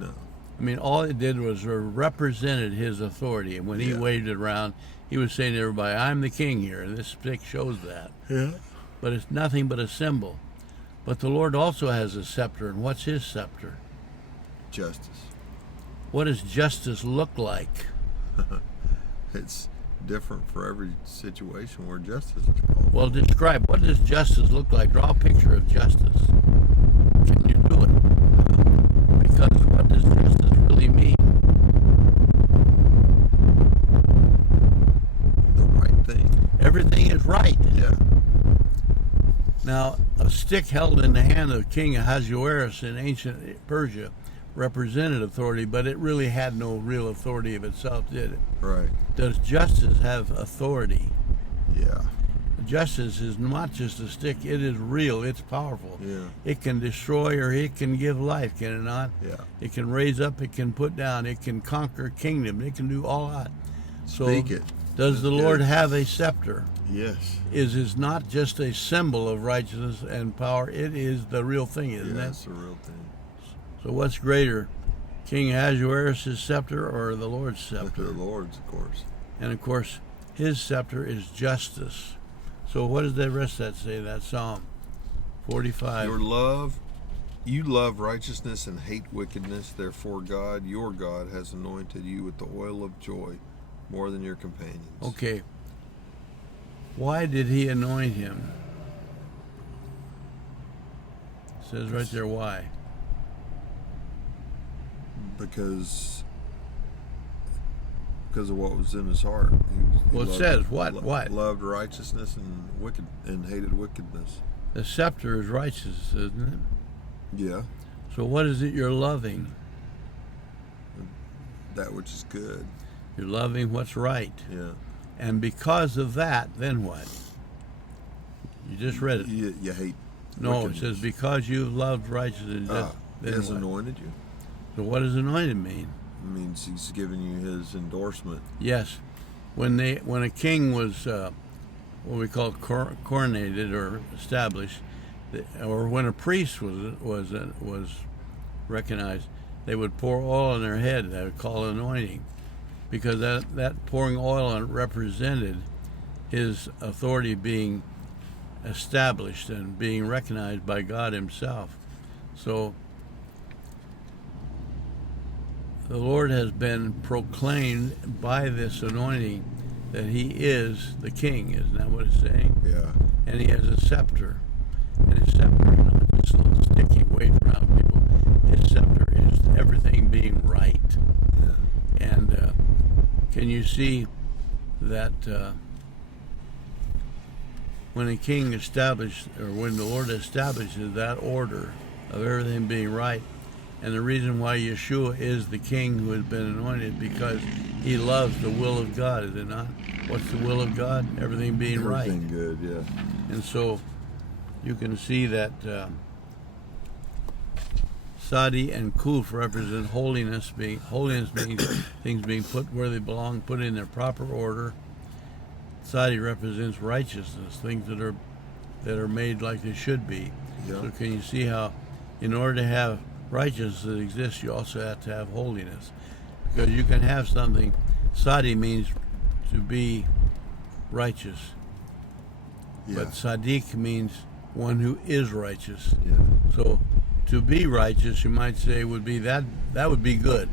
No. I mean, all it did was represented his authority, and when he Yeah. waved it around, he was saying to everybody, "I'm the king here," and this stick shows that. Yeah. But it's nothing but a symbol. But the Lord also has a scepter, and what's his scepter? Justice. What does justice look like? It's different for every situation where justice is called. Well, describe, what does justice look like? Draw a picture of justice. Can you do it? Because what does justice really mean? The right thing. Everything is right. Yeah. Now, a stick held in the hand of King Ahasuerus in ancient Persia represented authority, but it really had no real authority of itself, did it? Right. Does justice have authority? Yeah. Justice is not just a stick, it is real, it's powerful. Yeah. It can destroy or it can give life, can it not? Yeah. It can raise up, it can put down, it can conquer kingdom, it can do all that. So, Speak it. does the That's Lord good. have a scepter? Yes. Is not just a symbol of righteousness and power, it is the real thing, isn't Yeah, it? that's the real thing. So what's greater, King Ahasuerus' scepter or the Lord's The scepter? Lord's, of course. And of course, his scepter is justice. So what does the rest of that say, that Psalm 45? You love righteousness and hate wickedness. Therefore, God, your God, has anointed you with the oil of joy more than your companions. Okay. Why did he anoint him? It says right there why. Because of what was in his heart. Well, it says what? What? Loved righteousness and hated wickedness. The scepter is righteous, isn't it? Yeah, So what is it you're loving? that which is good. You're loving what's right. Yeah. And because of that, then what? You just read it. You hate. No, it wickedness. says because you've loved righteousness. He Then has what? anointed you. So what does anointed mean? It means he's given you his endorsement. Yes, when a king was what we call coronated or established, or when a priest was recognized, they would pour oil on their head. They would call it anointing, because that pouring oil on it represented his authority being established and being recognized by God Himself. So the Lord has been proclaimed by this anointing that He is the King. Isn't that what it's saying? Yeah. And He has a scepter. And His scepter is not just a little sticky waved around people. His scepter is everything being right. Yeah. And can you see that when a king established, or when the Lord establishes that order of everything being right, And the reason why Yeshua is the king who has been anointed, because he loves the will of God, is it not? What's the will of God? Everything being right. Everything good, yeah. And so you can see that Sadi and Kuf represent holiness. Holiness means things being put where they belong, put in their proper order. Sadi represents righteousness, things that are made like they should be. Yeah. So can you see how, in order to have righteousness that exists, you also have to have holiness, because you can have something. Sadi means to be righteous, Yeah. but Sadiq means one who is righteous. Yeah. So to be righteous, you might say, would be that would be good.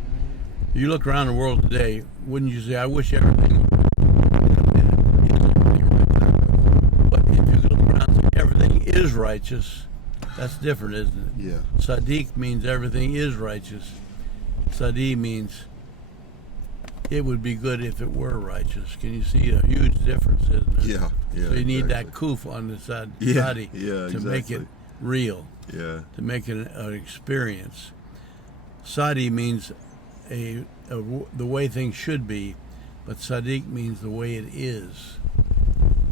You look around the world today, wouldn't you say, I wish everything but if you look around and say everything is righteous, that's different, isn't it? Yeah. Sadiq means everything is righteous. Sadi means it would be good if it were righteous. Can you see a huge difference, isn't it? Yeah. Yeah. So you need that exactly. kuf on the Sadi Yeah, to make it exactly. real, Yeah. to make it an experience. Sadi means the way things should be, but Sadiq means the way it is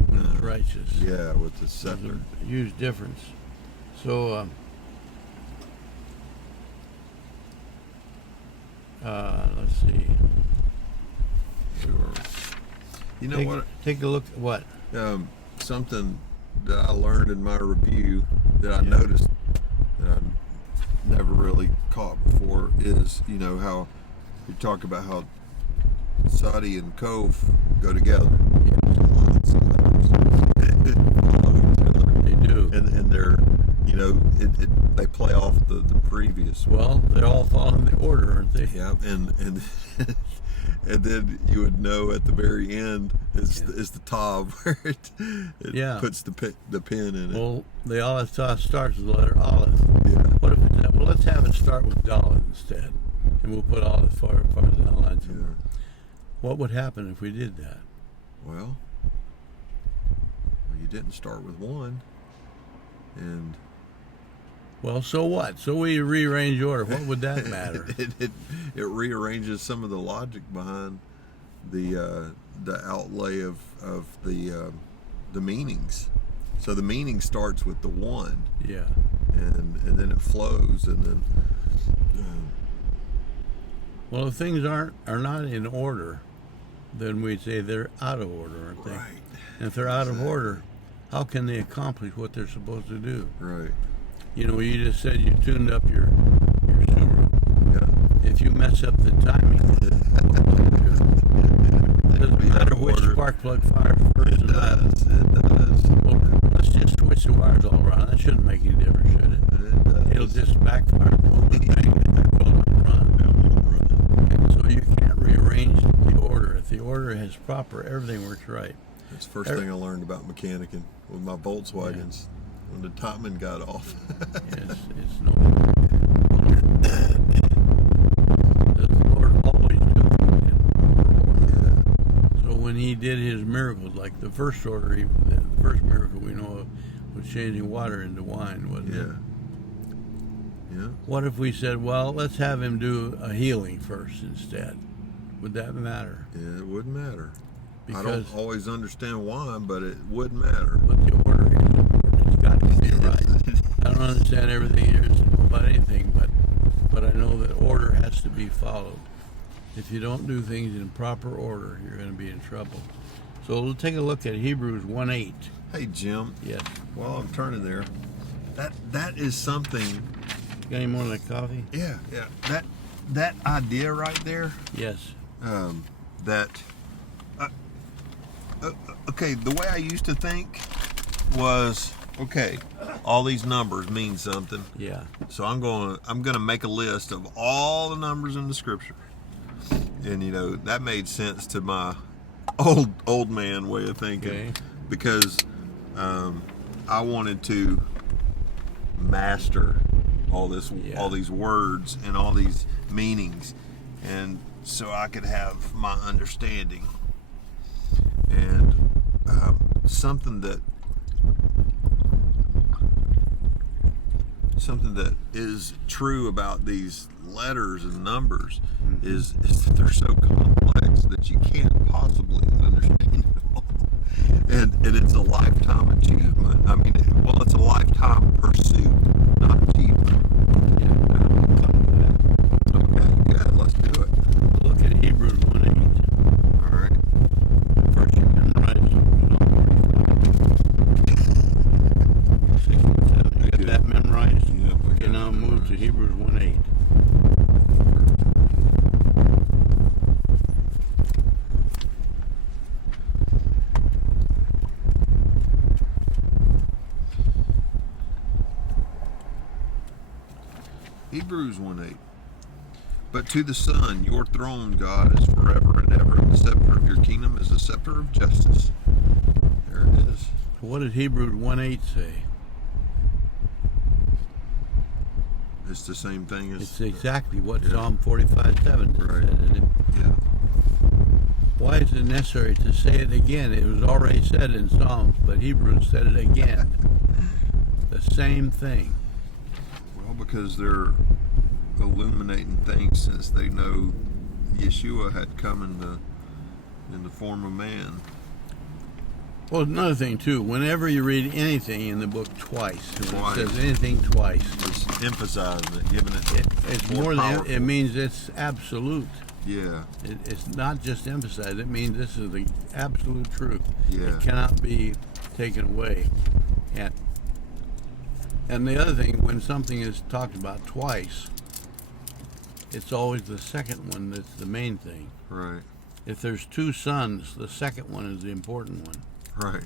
when it's righteous. Yeah, with the There's scepter. a huge difference. So, let's see. You know what? Take a look at what? Something that I learned in my review that I Yeah. noticed that I never really caught before is, you know, how you talk about how Sadi and Kov go together. They do. And they're, you know, they play off the previous one. Well, they're all following the order, aren't they? Yeah, and and then you would know at the very end is the Tav where it Yeah. puts the pin in it. Well, the Aleph Tav starts with the letter Aleph. Yeah. What if it's, well, let's have it start with Dalet instead, and we'll put Aleph farther down the line somewhere. What would happen if we did that? Well, you didn't start with one, and Well, so what? So we rearrange order. What would that matter? it rearranges some of the logic behind the outlay of the meanings. So the meaning starts with the one, Yeah. and then it flows, and then Well, if things are not in order, then we'd say they're out of order, aren't they? right, And if they're out of order, how can they accomplish what they're supposed to do? right, You know, you just said you tuned up your Subaru. yeah. If you mess up the timing, it doesn't matter which spark plug fires first. It does. Well, let's just switch the wires all around. That shouldn't make any difference, should it? It does. It'll just backfire, boom, and bang, and it will not run. And so you can't rearrange the order. If the order is proper, everything works right. That's the first thing I learned about mechanicking with my Volkswagens when the Topman got off. It's no. The Lord always do things in order. So when He did His miracles, like the first order, the first miracle we know of was changing water into wine, wasn't it? Yeah. What if we said, well, let's have Him do a healing first instead? Would that matter? Yeah, it wouldn't matter. I Because don't always understand why, but it wouldn't matter. but the order is important. It's got to be right. I don't understand everything there is about anything, but I know that order has to be followed. If you don't do things in proper order, you're going to be in trouble. So we'll take a look at Hebrews 1:8. Hey Jim, Yes. while I'm turning there, that is something. Got any more of that coffee? Yeah. That idea right there. Yes. That. Okay, the way I used to think was, okay, all these numbers mean something. Yeah. So I'm gonna make a list of all the numbers in the scripture, and you know that made sense to my old man way of thinking, Okay. because I wanted to master all these words and all these meanings, and so I could have my understanding. And something that is true about these letters and numbers is that they're so complex that you can't possibly understand it all. And it's a lifetime achievement. I mean, it's a lifetime pursuit, not achievement. Yeah, we'll come to that. Okay, yeah, let's do it. Look at Hebrews 1:8. All right. First, you memorize Psalm 45. 6 and 7. You got that memorized? Yep, I Okay, got now it move to memorized. Hebrews 1:8. Hebrews 1:8. But to the Son, your throne, God, is forever and ever, and the scepter of your kingdom is the scepter of justice. There it is. What did Hebrews 1:8 say? It's the same thing as. It's exactly what Yeah. Psalm 45:7 Right. said. And Yeah. why is it necessary to say it again? It was already said in Psalms, but Hebrews said it again. The same thing. Well, because they're illuminating things since they know Yeshua had come in the form of man. Well, another thing too. Whenever you read anything in the book twice, when Twice. it says anything twice, Just emphasizing it, giving it. it's more more than powerful. it means. It's absolute. Yeah. It's not just emphasized. It means this is the absolute truth. Yeah. It cannot be taken away. And the other thing, when something is talked about twice, it's always the second one that's the main thing. Right. If there's two sons, the second one is the important one. Right.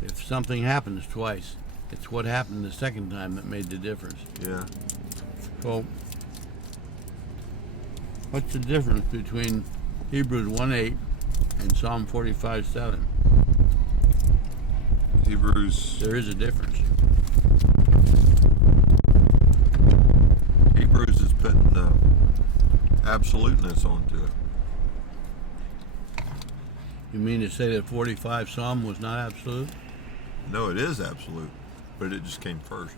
If something happens twice, it's what happened the second time that made the difference. Yeah. So, what's the difference between Hebrews 1:8 and Psalm 45:7? Hebrews There is a difference. is putting absoluteness onto it. You mean to say that 45 Psalm was not absolute? No, it is absolute, but it just came first.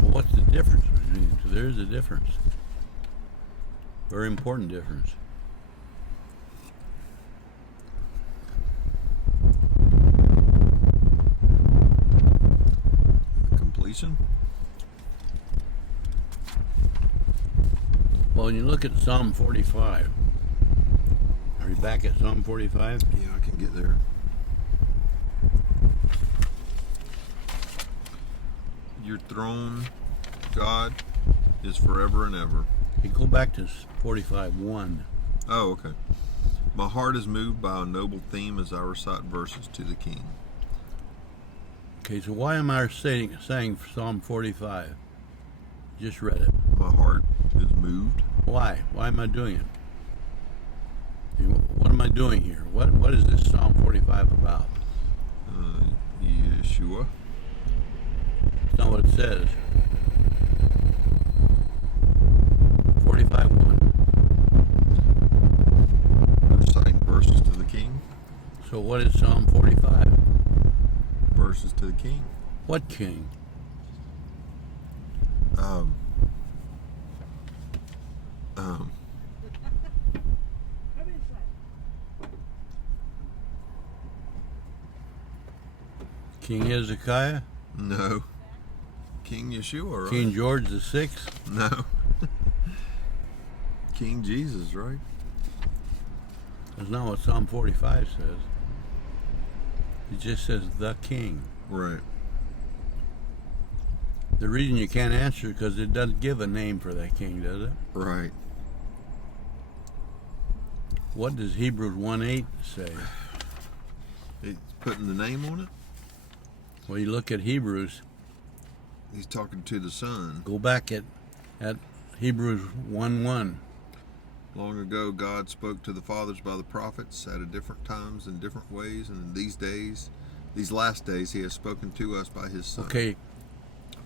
Well, what's the difference between the two? There is a difference. Very important difference. Completion. Well, when you look at Psalm 45, are you back at Psalm 45? Yeah, I can get there. Your throne, God, is forever and ever. You go back to 45:1. Oh, okay. My heart is moved by a noble theme as I recite verses to the King. Okay, so why am I saying Psalm 45? Just read it. My heart is moved. Why? Why am I doing it? I mean, what am I doing here? What is this Psalm 45 about? Yeshua. It's not what it says. 45:1. Reciting verses to the King. So what is Psalm 45? Verses to the King. What king? Um, King Hezekiah? no. King Yeshua, right? King George the Sixth? No. King Jesus, right? That's not what Psalm 45 says. It just says the king. Right. The reason you can't answer is because it doesn't give a name for that king, does it? Right. What does Hebrews 1:8 say? He's putting the name on it. Well, you look at Hebrews, He's talking to the Son. go back at Hebrews 1:1. Long ago, God spoke to the fathers by the prophets at different times in different ways, and in these last days, He has spoken to us by His Son. Okay,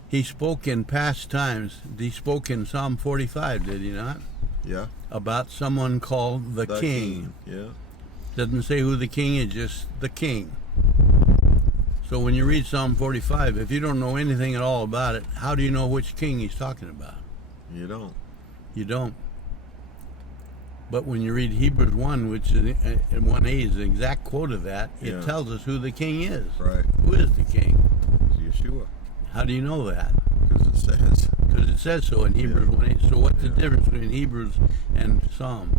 he spoke in past times. He spoke in Psalm 45, did he not? Yeah. About someone called the king. Yeah. Doesn't say who the king is, just the king. So when you read Psalm 45, if you don't know anything at all about it, how do you know which king he's talking about? You don't. You don't. But when you read Hebrews 1, which is 1a is an exact quote of that, it Yeah. tells us who the king is. Right. Who is the king? It's Yeshua. How do you know that? Because it says. Because it says so in Hebrews 1:8. So what's the Yeah. difference between Hebrews and Psalm?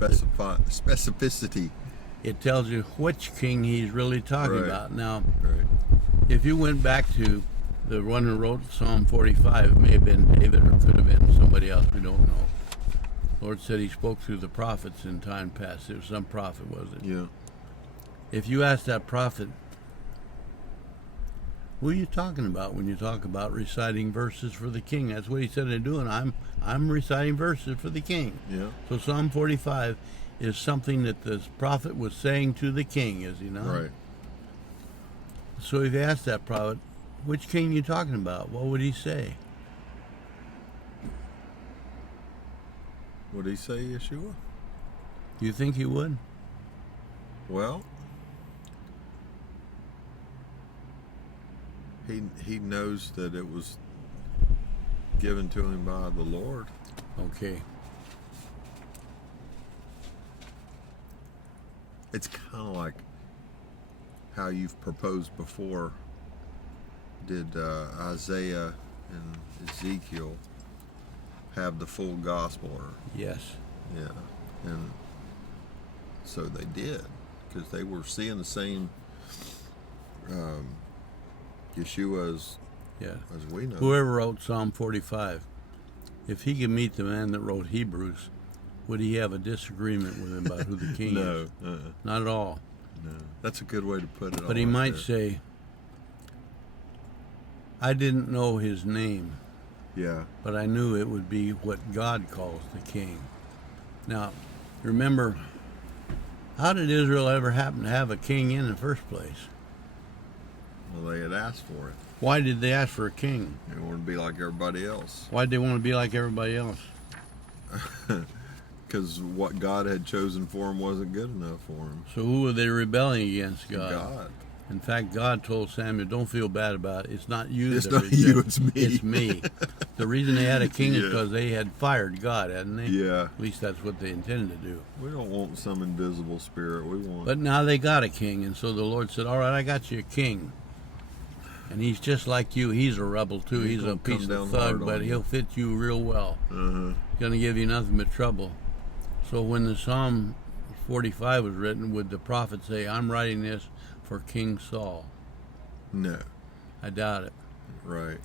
Specificity. It tells you which king he's really talking Right. about. Now, Right. if you went back to the one who wrote Psalm 45, it may have been David or could have been somebody else, we don't know. Lord said he spoke through the prophets in time past. It was some prophet, was it? Yeah. If you ask that prophet, who are you talking about when you talk about reciting verses for the king? That's what he said they're doing. I'm reciting verses for the king. Yeah. So Psalm 45 is something that the prophet was saying to the king, is he not? Right. So if you ask that prophet, which king are you talking about? What would he say? Would he say Yeshua? Do you think he would? Well, he knows that it was given to him by the Lord. Okay. It's kind of like how you've proposed before. Did Isaiah and Ezekiel have the full gospel? Or Yes. yeah, and so they did, because they were seeing the same Yeshua Yeah. as we know. Whoever wrote Psalm 45, if he could meet the man that wrote Hebrews, would he have a disagreement with him about who the king No, is? Not at all. no, that's a good way to put it. But he all might there. say, I didn't know his name, Yeah, but I knew it would be what God calls the king. Now, remember, how did Israel ever happen to have a king in the first place? well, they had asked for it. Why did they ask for a king? They wanted to be like everybody else, Why did they want to be like everybody else? because what God had chosen for him wasn't good enough for him. So who were they rebelling against God? God. In fact, God told Samuel, don't feel bad about it. It's not you It's that not reject- you, it's me." It's me. The reason they had a king is Yeah. because they had fired God, hadn't they? Yeah, At least that's what they intended to do. we don't want some invisible spirit. We want. But now they got a king, and so the Lord said, all right, I got you a king. And he's just like you. He's a rebel, too. He's He's a gonna come piece down of hard thug, on but you. he'll fit you real well. Uh-huh. Going to give you nothing but trouble. So when the Psalm 45 was written, would the prophet say, I'm writing this for King Saul? No, I doubt it. right.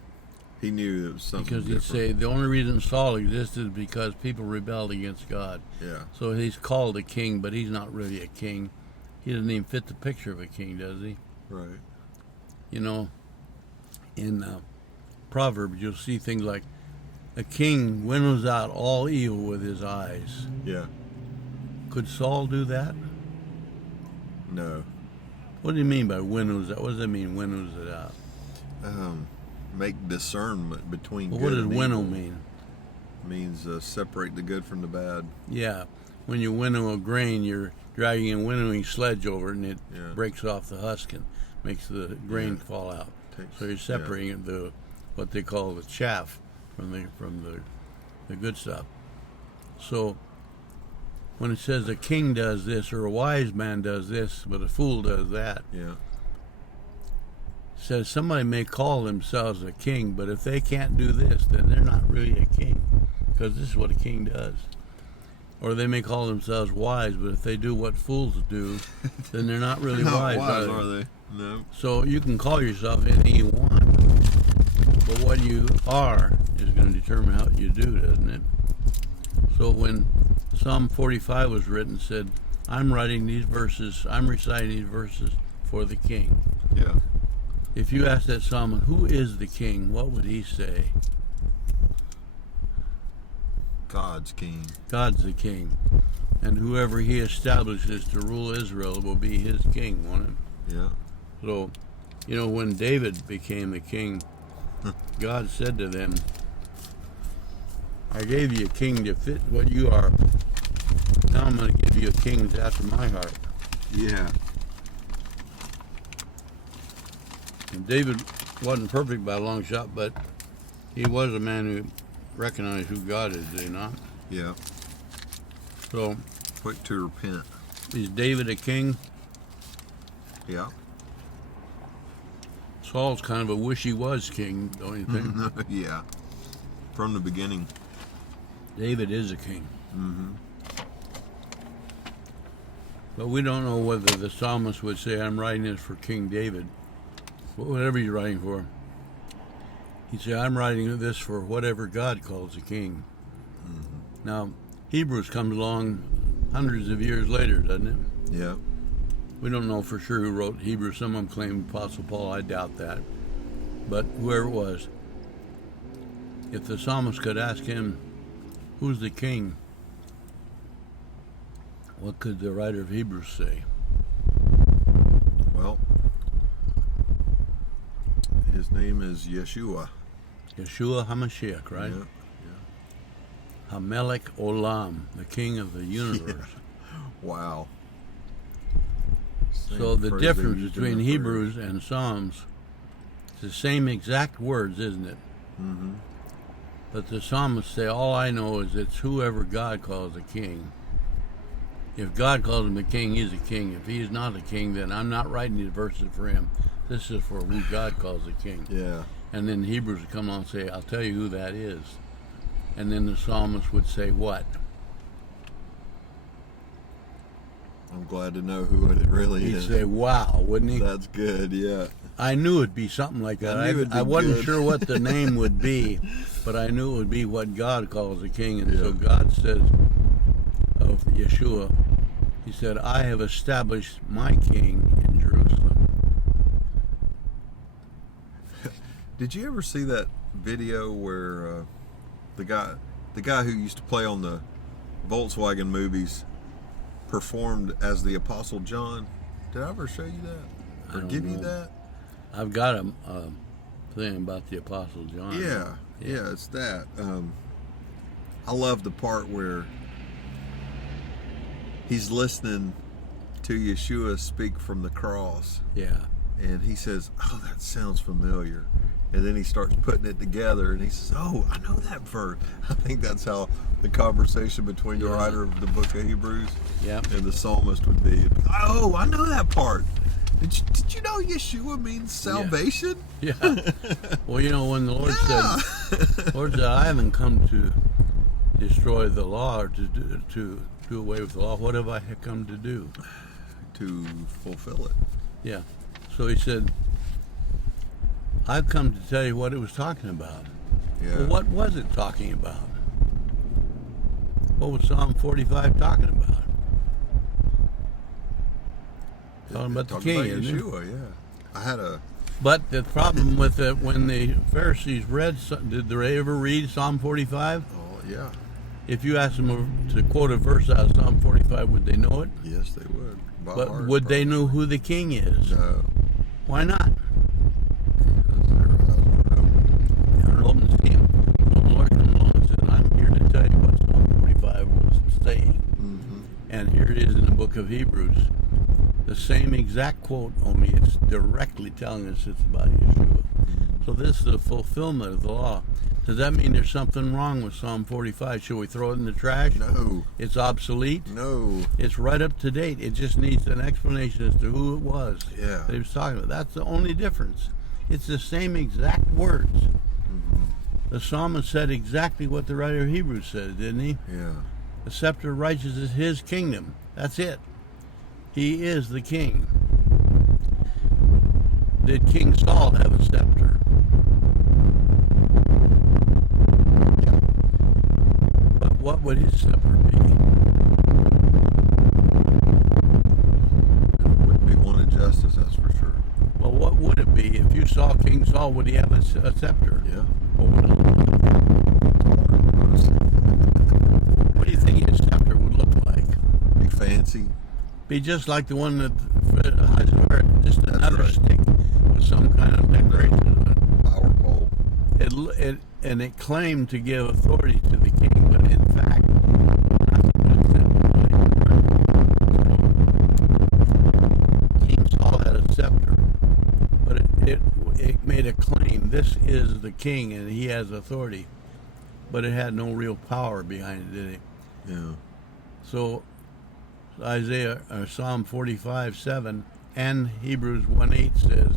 He knew it was something Because he'd different. say the only reason Saul existed is because people rebelled against God. Yeah, So he's called a king, but he's not really a king. He doesn't even fit the picture of a king, does he? right. You know, in Proverbs, you'll see things like, a king winnows out all evil with his eyes. Yeah, Could Saul do that? no. What do you mean by winnows out? What does that mean, winnows it out? Make discernment between Well, good what does and winnow evil. mean? Means separate the good from the bad. Yeah, when you winnow a grain, you're dragging a winnowing sledge over it, and it Yeah. breaks off the husk and makes the grain Yeah. fall out. Takes- So you're separating the what they call the chaff from the good stuff. So when it says a king does this or a wise man does this, but a fool does that, Yeah, it says somebody may call themselves a king, but if they can't do this, then they're not really a king, because this is what a king does. Or they may call themselves wise, but if they do what fools do, then they're not really not wise, wise, are are they? they? No. So you can call yourself anything you want, but what you are is going to determine how you do, doesn't it? So when Psalm 45 was written, it said, I'm reciting these verses for the king. Yeah, If you ask that psalmist, who is the king, what would he say? God's king. God's the king. And whoever he establishes to rule Israel will be his king, won't it? Yeah, So, you know, when David became the king, God said to them, I gave you a king to fit what you are. Now I'm going to give you a king that's after my heart. yeah. And David wasn't perfect by a long shot, but he was a man who recognized who God is, did he not? Yeah. So, Quick to repent. is David a king? Yeah. Saul's kind of a wish-he-was king, don't you think? Yeah. From the beginning. David is a king. Mm-hmm. But we don't know whether the psalmist would say, I'm writing this for King David. Whatever he's writing for. He'd say, I'm writing this for whatever God calls a king. Mm-hmm. Now, Hebrews comes along hundreds of years later, doesn't it? Yeah. We don't know for sure who wrote Hebrews. Some of them claim Apostle Paul. I doubt that. But whoever it was, if the psalmist could ask him, who's the king? What could the writer of Hebrews say? Well, his name is Yeshua. Yeshua HaMashiach, right? Yeah. Hamelech Olam, the king of the universe. Wow. So the Same phrase difference they used in between the Hebrews and Psalms is the same exact words, isn't it? Mm-hmm. But the psalmists say, all I know is it's whoever God calls a king. If God calls him a king, he's a king. If he is not a king, then I'm not writing these verses for him. This is for who God calls a king. Yeah. And then Hebrews would come along and say, I'll tell you who that is. And then the psalmist would say, what? I'm glad to know who it really He'd is. say, wow, wouldn't he? That's good, yeah. I knew it'd be something like that. I knew it'd be I wasn't good. sure what the name would be, but I knew it would be what God calls a king. And so Yeah. God says of Yeshua, he said, I have established my king in Jerusalem. Did you ever see that video where the guy who used to play on the Volkswagen movies performed as the Apostle John? Did I ever show you that? I Or don't give you know. that? I've got a thing about the Apostle John. Yeah, it's that. I love the part where he's listening to Yeshua speak from the cross, Yeah. and he says, "Oh, that sounds familiar." And then he starts putting it together, and he says, "Oh, I know that verse." I think that's how the conversation between the Yeah. writer of the book of Hebrews Yeah. and the psalmist would be, "Oh, I know that part. Did you know Yeshua means salvation?" Yeah. Well, you know, when the Lord Yeah. said, Lord said, I haven't come to destroy the law or to do away with the law. What have I come to do? To fulfill it. Yeah. So he said, I've come to tell you what it was talking about. Yeah. Well, what was it talking about? What was Psalm 45 talking about? Talking about the king, about isn't it? Yeshua, yeah. I had a But the problem with it, when the Pharisees read, did they ever read Psalm 45? yeah. If you asked them to quote a verse out of Psalm 45, would they know it? Yes, they would. By But heart, would they probably. know who the king is? No. Why not? Because their eyes were open. They're open to him. So the Lord came along and said, I'm here to tell you what Psalm 45 was saying. Mm-hmm. And here it is in the book of Hebrews. The same exact quote, only it's directly telling us it's about Yeshua. So this is the fulfillment of the law. Does that mean there's something wrong with Psalm 45? Should we throw it in the trash? No. It's obsolete? No. It's right up to date. It just needs an explanation as to who it was Yeah. that he was talking about. That's the only difference. It's the same exact words. Mm-hmm. The psalmist said exactly what the writer of Hebrews said, didn't he? Yeah. The scepter of righteousness is his kingdom. That's it. He is the king. Did King Saul have a scepter? Yeah. But what would his scepter be? It would be one of justice, that's for sure. Well, what would it be? If you saw King Saul, would he have a scepter? Yeah. What would it look like? What do you think his scepter would look like? Be fancy. Be just like the one that Heisenberg, just That's another right. stick with some kind of decoration on it. Power pole. And it claimed to give authority to the king, but in fact, nothing but a scepter. King Saul had a scepter, but is the king and he has authority, but it had no real power behind it, did it? Yeah. So Psalm 45:7 and Hebrews 1:8 says,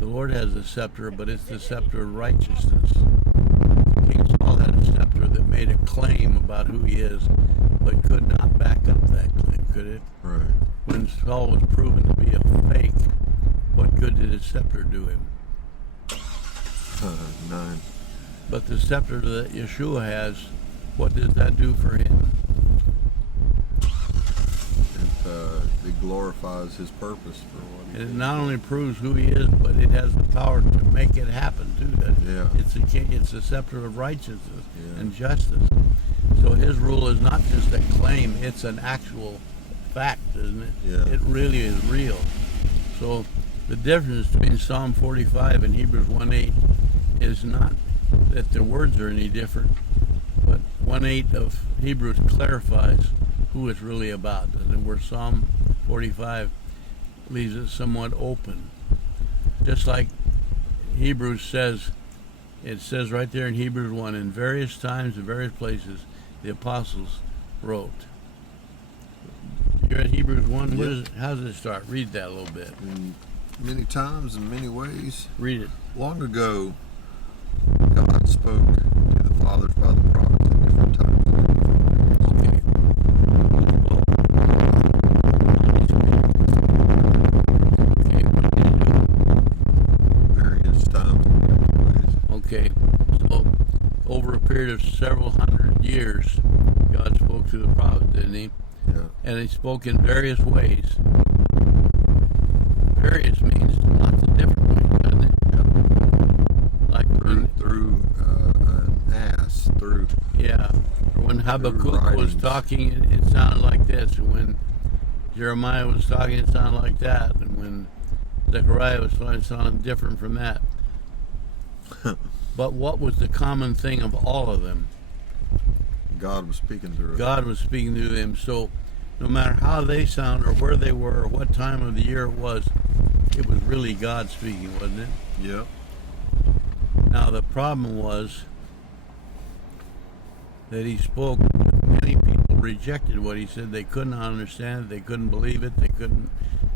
the Lord has a scepter, but it's the scepter of righteousness. King Saul had a scepter that made a claim about who he is, but could not back up that claim, could it? Right. When Saul was proven to be a fake, what good did his scepter do him? Nine. But the scepter that Yeshua has, what does that do for him? It glorifies his purpose for what he It did. not only proves who he is, but it has the power to make it happen too. Yeah. It's a scepter of righteousness Yeah. and justice. So his rule is not just a claim; it's an actual fact, isn't it? Yeah. It really is real. So the difference between Psalm 45 and Hebrews 1:8 is not that the words are any different, but 1:8 of Hebrews clarifies who it's really about, and where Psalm 45 leaves it somewhat open. Just like Hebrews says, it says right there in Hebrews 1, in various times and various places, the apostles wrote. You're at Hebrews 1, Yeah. how does it start? Read that a little bit. In many times, in many ways, Read it. long ago, God spoke to the fathers by the prophets at different times. Okay. Okay, what did he do? Various times and different ways. Okay, so over a period of several hundred years, God spoke to the prophet, didn't he? Yeah. And he spoke in various ways. Various means lots of different ways, doesn't it? Like Through an ass, through yeah, when Habakkuk was writings. talking, it sounded like this. And when Jeremiah was talking, it sounded like that. And when Zechariah was talking, it sounded different from that. But what was the common thing of all of them? God was speaking through it. God was speaking to them. So no matter how they sound or where they were or what time of the year it was really God speaking, wasn't it? Yep. Now the problem was that he spoke. Many people rejected what he said. They couldn't understand it. They couldn't believe it. They couldn't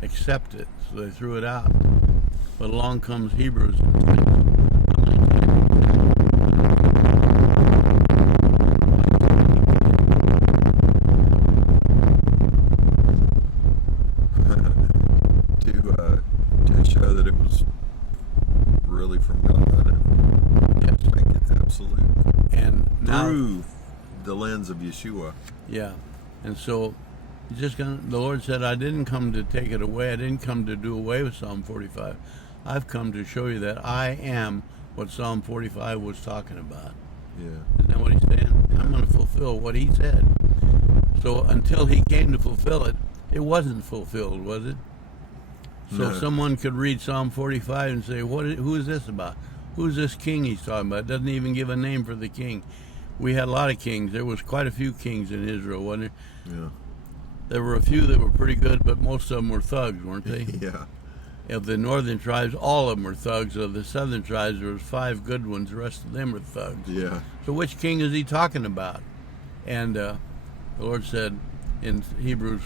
accept it. So they threw it out. But along comes Hebrews and says, how many times to show that it was really from God and yes. make it absolute And now, through the lens of Yeshua. yeah. And so the Lord said, I didn't come to take it away. I didn't come to do away with Psalm 45. I've come to show you that I am what Psalm 45 was talking about. Yeah. Isn't that what he's saying? I'm going to fulfill what he said. So until he came to fulfill it, it wasn't fulfilled, was it? So No. someone could read Psalm 45 and say, who is this about? Who's this king he's talking about? It doesn't even give a name for the king. We had a lot of kings. There was quite a few kings in Israel, wasn't there? Yeah. There were a few that were pretty good, but most of them were thugs, weren't they? Yeah. Of the northern tribes, all of them were thugs. Of the southern tribes, there was 5 good ones. The rest of them were thugs. Yeah. So which king is he talking about? And the Lord said in Hebrews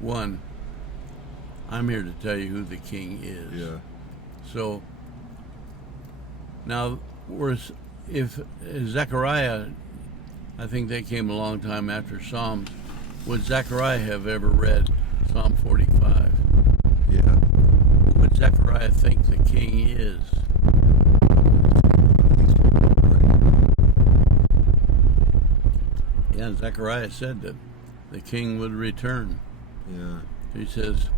1, I'm here to tell you who the king is. Yeah. So now, if Zechariah, I think they came a long time after Psalms, would Zechariah have ever read Psalm 45? Yeah. Who would Zechariah think the king is? Yeah, Zechariah said that the king would return. Yeah. He says,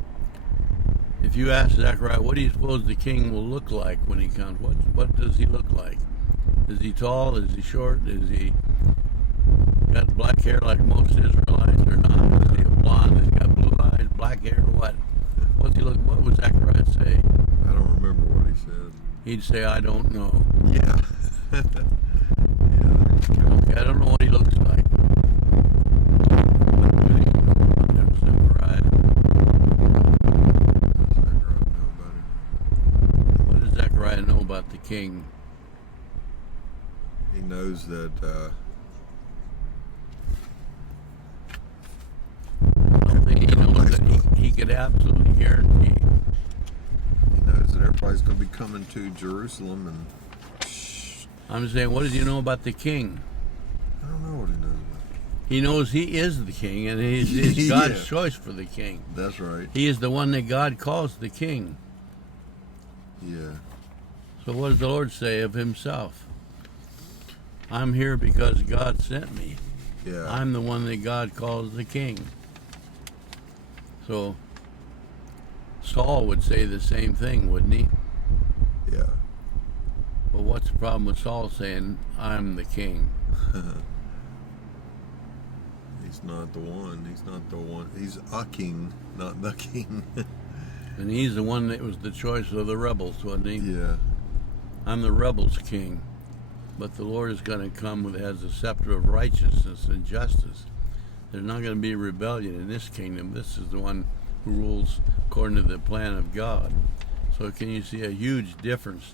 if you ask Zechariah, what do you suppose the king will look like when he comes? What does he look like? Is he tall? Is he short? Is he got black hair like most Israelites or not? Is he a blonde? Has he got blue eyes, black hair, or what? What's he look? What would Zechariah say? I don't remember what he said. He'd say, I don't know. Yeah. Okay, I don't know what he looks like. What do you know about him, Zechariah? What does Zechariah know about the king. He knows that He knows that he could absolutely guarantee. he knows that everybody's going to be coming to Jerusalem, and I'm saying, what does he know about the king? I don't know what he knows about He knows he is the king, and it's God's Yeah. choice for the king. it. That's right. He is the one that God calls the king. Yeah. So what does the Lord say of himself? I'm here because God sent me. Yeah. I'm the one that God calls the king. So Saul would say the same thing, wouldn't he? Yeah. But what's the problem with Saul saying, I'm the king? He's not the one. He's not the one. He's a king, not the king. And he's the one that was the choice of the rebels, wasn't he? Yeah. I'm the rebels' king. But the Lord is going to come with as a scepter of righteousness and justice. There's not going to be rebellion in this kingdom. This is the one who rules according to the plan of God. So can you see a huge difference?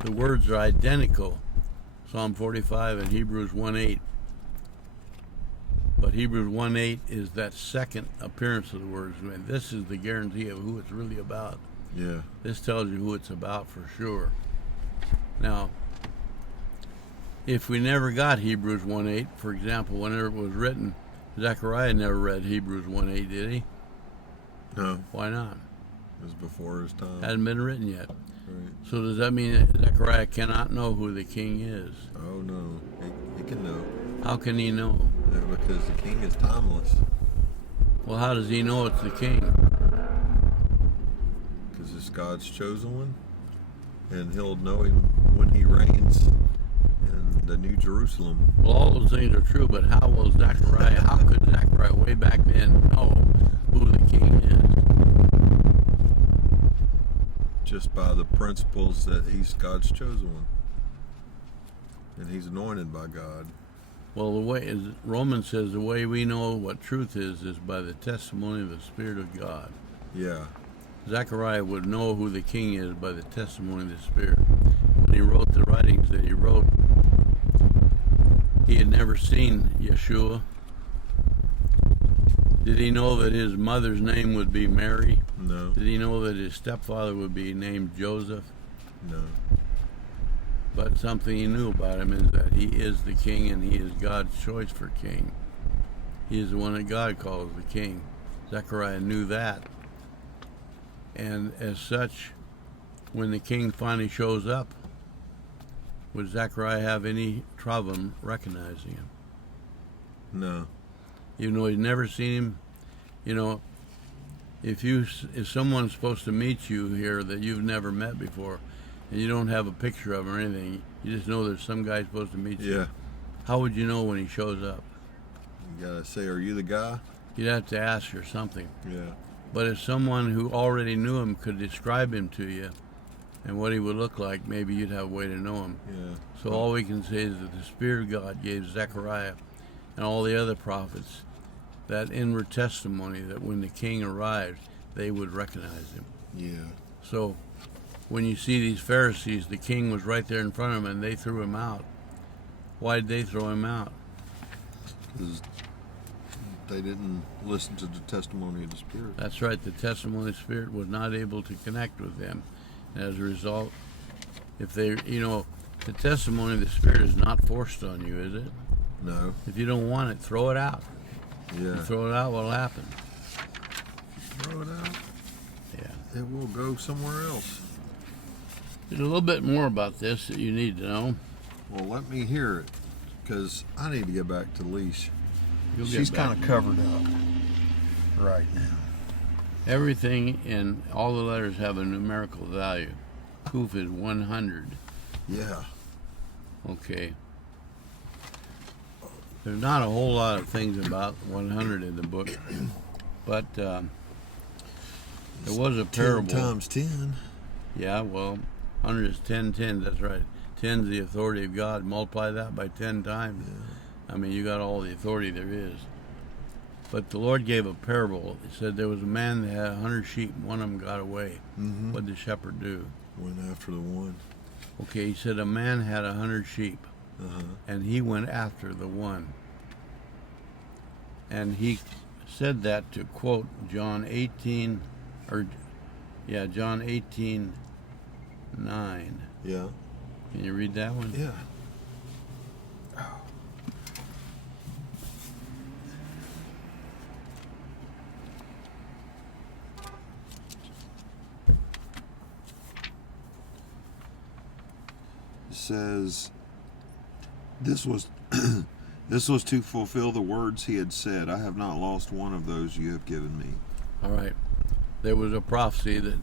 The words are identical. Psalm 45 and Hebrews 1:8. But Hebrews 1:8 is that second appearance of the words. I mean, this is the guarantee of who it's really about. Yeah. This tells you who it's about for sure. Now, if we never got Hebrews 1:8, for example, whenever it was written, Zechariah never read Hebrews 1:8, did he? No. Why not? It was before his time. Hadn't been written yet. Right. So does that mean that Zechariah cannot know who the king is? Oh no. He can know. How can he know? Yeah, because the king is timeless. Well, how does he know it's the king? Because it's God's chosen one, and he'll know him when he reigns in the New Jerusalem. Well, all those things are true, but how could Zechariah way back then know who the king is? Just by the principles that he's God's chosen one, and he's anointed by God. Well, the way is Romans says the way we know what truth is by the testimony of the Spirit of God. Yeah. Zechariah would know who the king is by the testimony of the Spirit. When he wrote the writings that he wrote, he had never seen Yeshua. Did he know that his mother's name would be Mary? No. Did he know that his stepfather would be named Joseph? No. But something he knew about him is that he is the king and he is God's choice for king. He is the one that God calls the king. Zechariah knew that. And as such, when the king finally shows up, would Zechariah have any trouble recognizing him? No. Even though he'd never seen him, you know, if someone's supposed to meet you here that you've never met before, and you don't have a picture of him or anything, you just know there's some guy supposed to meet you. Yeah. How would you know when he shows up? You gotta say, "Are you the guy?" You'd have to ask or something. Yeah. But if someone who already knew him could describe him to you and what he would look like, maybe you'd have a way to know him. Yeah. So all we can say is that the Spirit of God gave Zechariah and all the other prophets that inward testimony that when the king arrived, they would recognize him. Yeah. So when you see these Pharisees, the king was right there in front of them and they threw him out. Why did they throw him out? Because they didn't listen to the testimony of the Spirit. That's right, the testimony of the Spirit was not able to connect with them. And as a result, if they, the testimony of the Spirit is not forced on you, is it? No. If you don't want it, throw it out. Yeah. You throw it out, what'll happen? Throw it out. Yeah. It will go somewhere else. There's a little bit more about this that you need to know. Well, let me hear it, because I need to get back to Leash. You'll get She's back. kind of covered up right now. Everything in all the letters have a numerical value. Kuf is 100. Yeah. Okay. There's not a whole lot of things about 100 in the book, but there was a parable. 10 times 10. Yeah, well, 100 is 10 tens, that's right. 10 is the authority of God. Multiply that by 10 times. Yeah. I mean, you got all the authority there is. But the Lord gave a parable. He said there was a man that had 100 sheep, and one of them got away. Mm-hmm. What did the shepherd do? Went after the one. Okay, he said a man had 100 sheep, Uh-huh. and he went after the one. And he said that to quote John 18, John 18:9. Yeah. Can you read that one? Yeah. It says, this was this was to fulfill the words he had said, I have not lost one of those you have given me. All right. There was a prophecy that,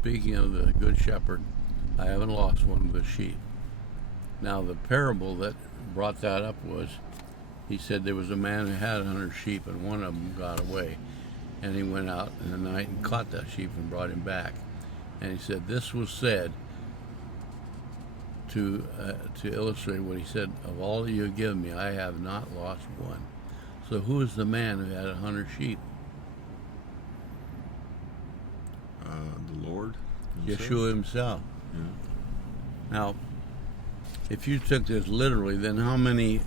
speaking of the Good Shepherd, I haven't lost one of the sheep. Now, the parable that brought that up was, he said there was a man who had 100 sheep, and one of them got away. And he went out in the night and caught that sheep and brought him back. And he said, this was said to illustrate what he said, of all that you have given me, I have not lost one. So who is the man who had 100 sheep? The Lord Yeshua himself. Yeah. Now, if you took this literally, then how many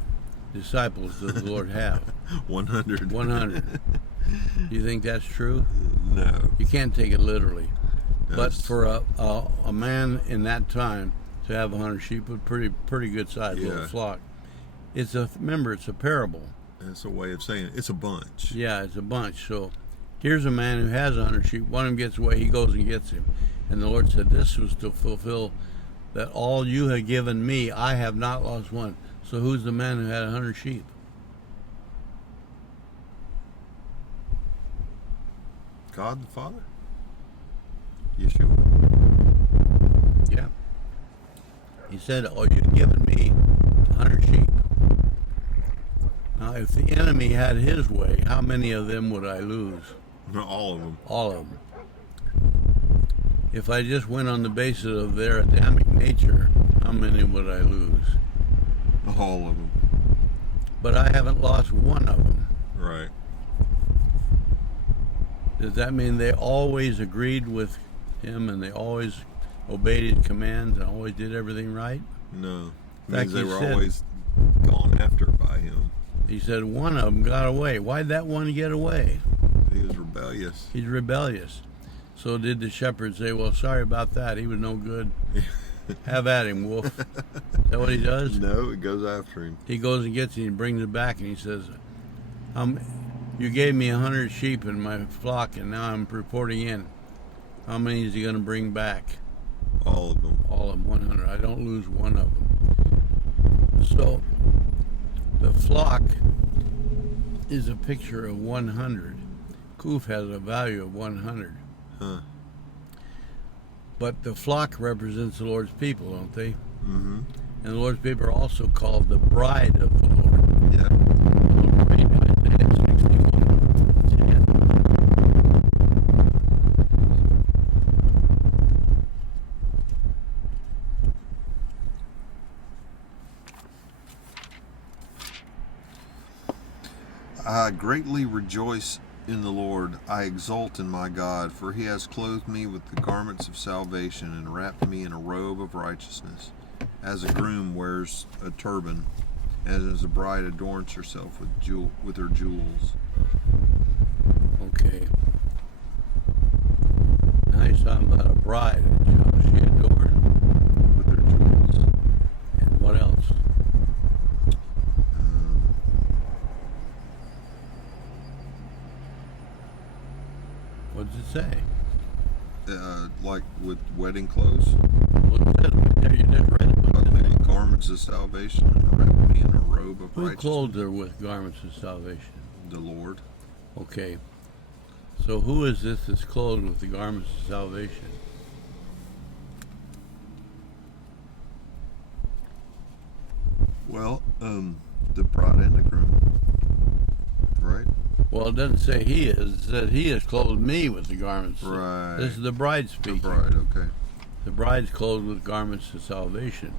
disciples does the Lord have? 100. 100. Do you think that's true? No. You can't take it literally. But That's- for a man in that time to have 100 sheep, a pretty good sized little Yeah. flock. Remember, it's a parable. That's a way of saying it. It's a bunch. Yeah, it's a bunch. So here's a man who has 100 sheep. One of them gets away. He goes and gets him. And the Lord said, this was to fulfill that all you have given me, I have not lost one. So who's the man who had 100 sheep? God the Father? Yeshua. Yeah. He said, oh, you've given me 100 sheep. Now, if the enemy had his way, how many of them would I lose? No, all of them. All of them. If I just went on the basis of their Adamic nature, how many would I lose? All of them. But I haven't lost one of them. Right. Does that mean they always agreed with him and they always obeyed his commands and always did everything right? No. It Like means they he were said. always gone after by him. He said one of them got away. Why'd that one get away? He was rebellious. He's rebellious. So did the shepherd say, well, sorry about that. He was no good. Have at him, wolf. Is that what he does? No, it goes after him. He goes and gets him and brings it back and he says, you gave me 100 sheep in my flock and now I'm reporting in. How many is he going to bring back? All of them. All of them, 100. I don't lose one of them. So the flock is a picture of 100. Kuf has a value of 100. Huh. But the flock represents the Lord's people, don't they? Mm-hmm. And the Lord's people are also called the bride of the Lord. Yeah. Read Isaiah 61:10. I greatly rejoice in the Lord. I exult in my God, for he has clothed me with the garments of salvation and wrapped me in a robe of righteousness, as a groom wears a turban, and as a bride adorns herself with her jewels. Okay. Now he's talking about a bride. How she adorned With her jewels. and what else? What does it say? Like with wedding clothes, Well, it says right there. You just read it. What clothed does it me say? with garments of salvation and wrapped me in a robe of Who righteousness. clothed her with garments of salvation? The Lord. Okay. So who is this that's clothed with the garments of salvation? Well, the bride and the groom. Right? Well, it doesn't say he is. It says he has clothed me with the garments. Right. This is the bride The speaking. bride, okay. The bride's clothed with garments of salvation.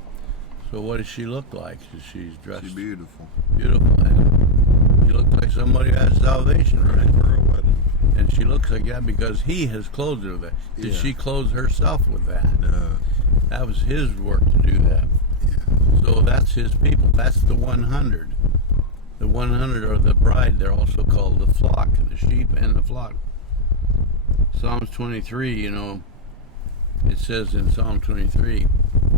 So what does she look like? She's dressed She's beautiful. beautiful. And she looks like somebody who has salvation, right? For a wedding. And she looks like that because he has clothed her with that. Did Yeah. she clothe herself with that? No. That was his work to do that. Yeah. So that's his people. That's the 100. The 100 are the bride. They're also called the flock, the sheep and the flock. Psalms 23, you know, it says in Psalm 23,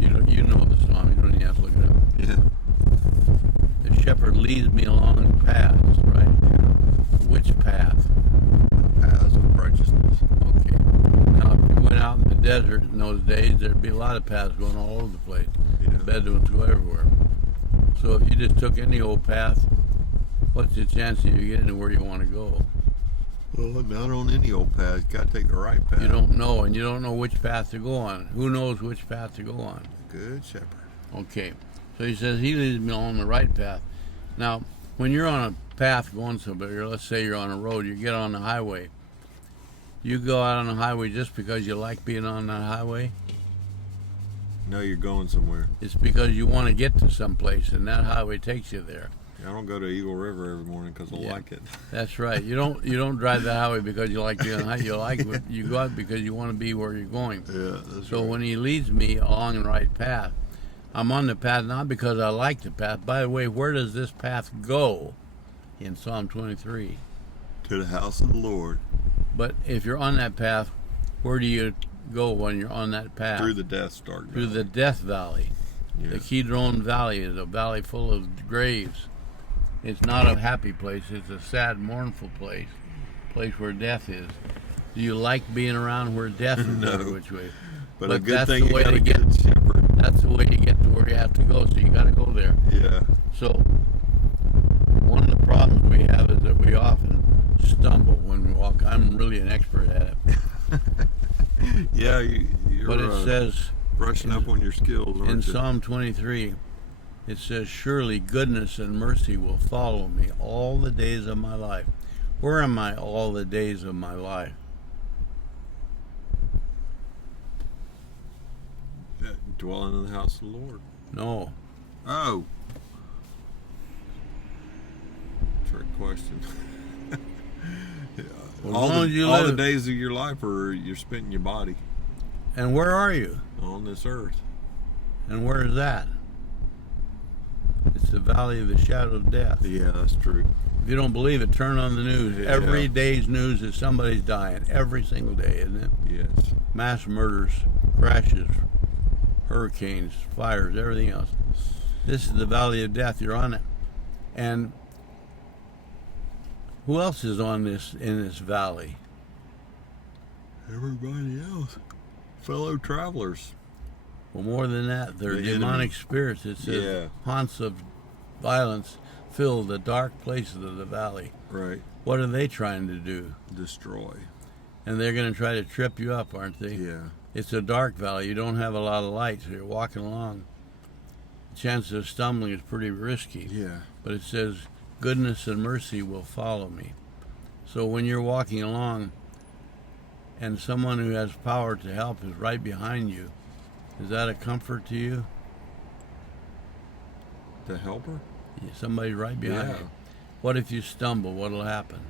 you know the psalm, you don't even have to look it up. Yeah. The shepherd leads me along paths, right? Which path? Paths of righteousness. Okay. Now, if you went out in the desert in those days, there'd be a lot of paths going all over the place. Yeah. Bedouins go everywhere. So if you just took any old path, what's the chance of you getting to where you want to go? Well, not on any old path. You got to take the right path. You don't know, and you don't know which path to go on. Who knows which path to go on? Good shepherd. Okay. So he says he leads me along the right path. Now, when you're on a path going somewhere, let's say you're on a road, you get on the highway. You go out on the highway just because you like being on that highway? No, you're going somewhere. It's because you want to get to someplace, and that highway takes you there. I don't go to Eagle River every morning because I like it. That's right. You don't drive the highway because you like being on the highway. You go out because you want to be where you're going. Yeah, that's So right. when he leads me along the right path, I'm on the path not because I like the path. By the way, where does this path go in Psalm 23? To the house of the Lord. But if you're on that path, where do you go when you're on that path? Through the Death's dark Through valley. the Death Valley. Yeah. The Kidron Valley is a valley full of graves. It's not a happy place. It's a sad, mournful place where death is. Do you like being around where death is? No. Which way? But a But good that's thing the you way got to a get- good shepherd. That's the way to get to where you have to go. So you got to go there. Yeah. So one of the problems we have is that we often stumble when we walk. I'm really an expert at it. Yeah, you're But it says brushing up on your skills, in aren't you? Psalm 23, it says, surely goodness and mercy will follow me all the days of my life. Where am I all the days of my life? Dwelling in the house of the Lord. No. Oh. Trick question. Yeah. Well, all as long as you all the live. days of your life are you're spent in your body And where are you? on this earth. And where is that? It's the valley of the shadow of death. Yeah, that's true. If you don't believe it, turn on the news. Yeah. Every day's news is somebody's dying. Every single day, isn't it? Yes. Mass murders, crashes, hurricanes, fires, everything else. This is the valley of death. You're on it. And who else is on this in this valley? Everybody else. Fellow travelers. Well, more than that, they're The demonic enemy. spirits. It says Yeah. haunts of violence fill the dark places of the valley. Right. What are they trying to do? Destroy. And they're going to try to trip you up, aren't they? Yeah. It's a dark valley. You don't have a lot of light, so you're walking along. The chance of stumbling is pretty risky. Yeah. But it says, goodness and mercy will follow me. So when you're walking along and someone who has power to help is right behind you, is that a comfort to you? The helper? Somebody right behind Yeah. you. What if you stumble? What'll happen?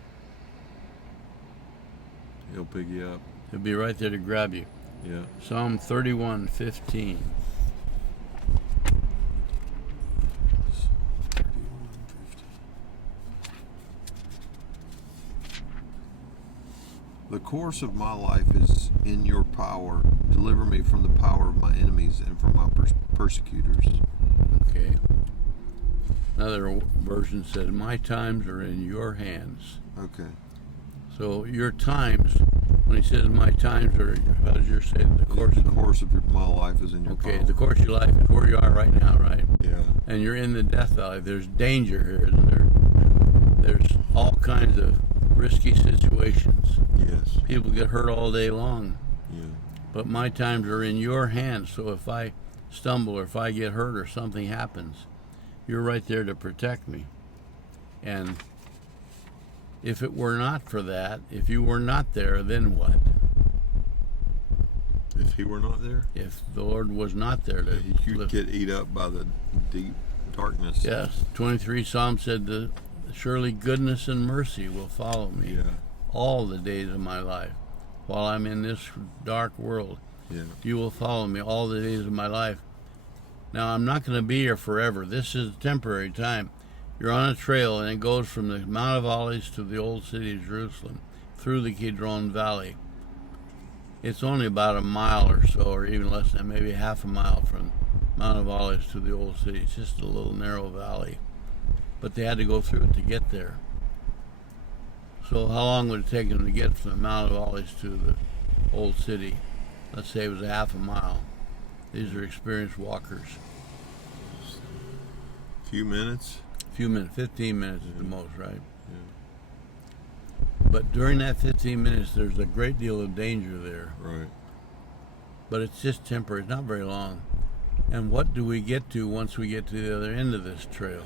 He'll pick you up. He'll be right there to grab you. Yeah. Psalm 31:15. The course of my life is in your power. Deliver me from the power of my enemies and from my persecutors. Okay. Another version says, my times are in your hands. Okay. So your times, when he says my times are, how does yours say, the course The of course of my life is in your Okay, power. the course of your life is where you are right now, right? Yeah. And you're in the death valley. There's danger here, isn't there? There's all kinds of risky situations. Yes. People get hurt all day long. Yeah. But my times are in your hands, so if I stumble or if I get hurt or something happens, you're right there to protect me. And if it were not for that, if you were not there, then what? If he were not there, If the Lord was not there to you'd lift. get eat up by the deep darkness. Yes, 23 Psalm said, surely goodness and mercy will follow me Yeah. all the days of my life while I'm in this dark world. Yeah. You will follow me all the days of my life. Now, I'm not going to be here forever. This is a temporary time. You're on a trail, and it goes from the Mount of Olives to the old city of Jerusalem, through the Kidron Valley. It's only about a mile or so, or even less than maybe half a mile from Mount of Olives to the old city. It's just a little narrow valley. But they had to go through it to get there. So how long would it take them to get from the Mount of Olives to the old city? Let's say it was a half a mile. These are experienced walkers. Few minutes. Few minutes, 15 minutes at the most, right? Yeah. But during that 15 minutes, there's a great deal of danger there. Right. But it's just temporary. It's not very long. And what do we get to once we get to the other end of this trail?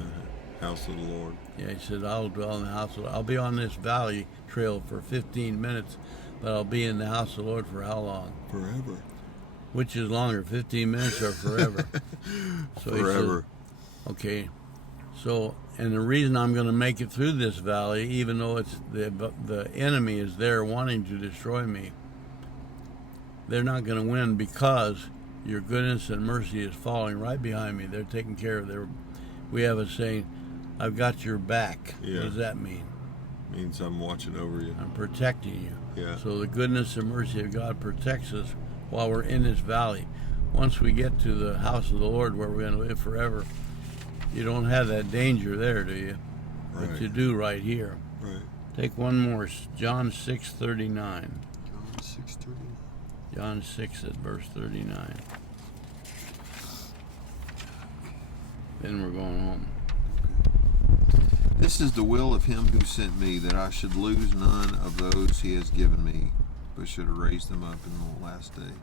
House of the Lord. Yeah, he said, I'll dwell in the house of the Lord. I'll be on this valley trail for 15 minutes, but I'll be in the house of the Lord for how long? Forever. Which is longer, 15 minutes or forever? So Forever. He said, okay. So, and the reason I'm going to make it through this valley, even though it's the enemy is there wanting to destroy me, they're not going to win because your goodness and mercy is falling right behind me. They're taking care of their. We have a saying, I've got your back. Yeah. What does that mean? Means I'm watching over you. I'm protecting you. Yeah. So the goodness and mercy of God protects us while we're in this valley. Once we get to the house of the Lord where we're going to live forever, you don't have that danger there, do you? Right. But you do right here. Right. Take one more, John 6:39. John 6:39. John 6 at verse 39. Then we're going home. This is the will of him who sent me, that I should lose none of those he has given me, but should raise them up in the last day.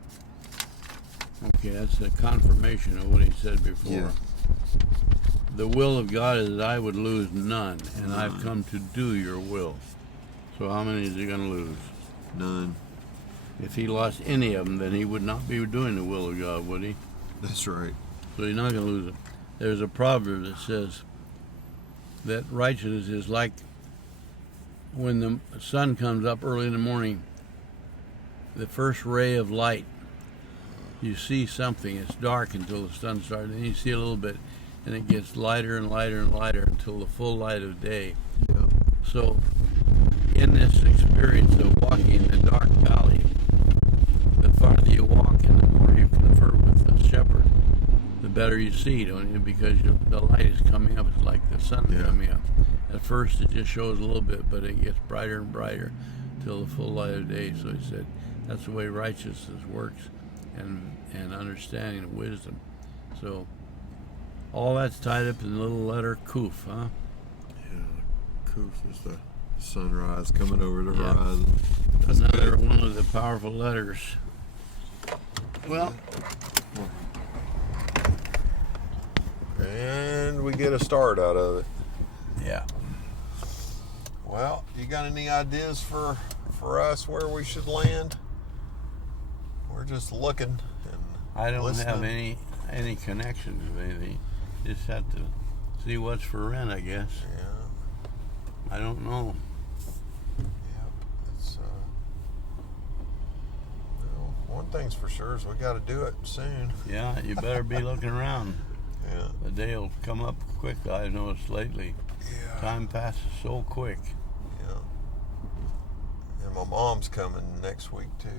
Okay, that's a confirmation of what he said before. Yeah. The will of God is that I would lose none, and I've come to do your will. So how many is he going to lose? None. If he lost any of them, then he would not be doing the will of God, would he? That's right. So he's not going to lose it. There's a proverb that says that righteousness is like when the sun comes up early in the morning, the first ray of light. You see something, it's dark until the sun starts, and you see a little bit, and it gets lighter and lighter and lighter until the full light of day. Yeah. So, in this experience of walking in the dark valley, the farther you walk and the more you confer with the shepherd, the better you see, don't you? Because the light is coming up. It's like the sun coming up. At first, it just shows a little bit, but it gets brighter and brighter till the full light of day. So he said, that's the way righteousness works, and understanding and wisdom. So all that's tied up in the little letter Kuf, huh? Yeah. Kuf is the sunrise coming over the horizon. That's another one of the powerful letters. Well, and we get a start out of it. yeah. Well, you got any ideas for us where we should land? We're just looking and I don't listening. have any connections with anything. Just have to see what's for rent, I guess. Yeah. I don't know. Yep. It's well, one thing's for sure is we got to do it soon. Yeah, you better be looking around. Yeah. The day will come up quick, I've noticed lately. Yeah. Time passes so quick. Yeah. And my mom's coming next week too.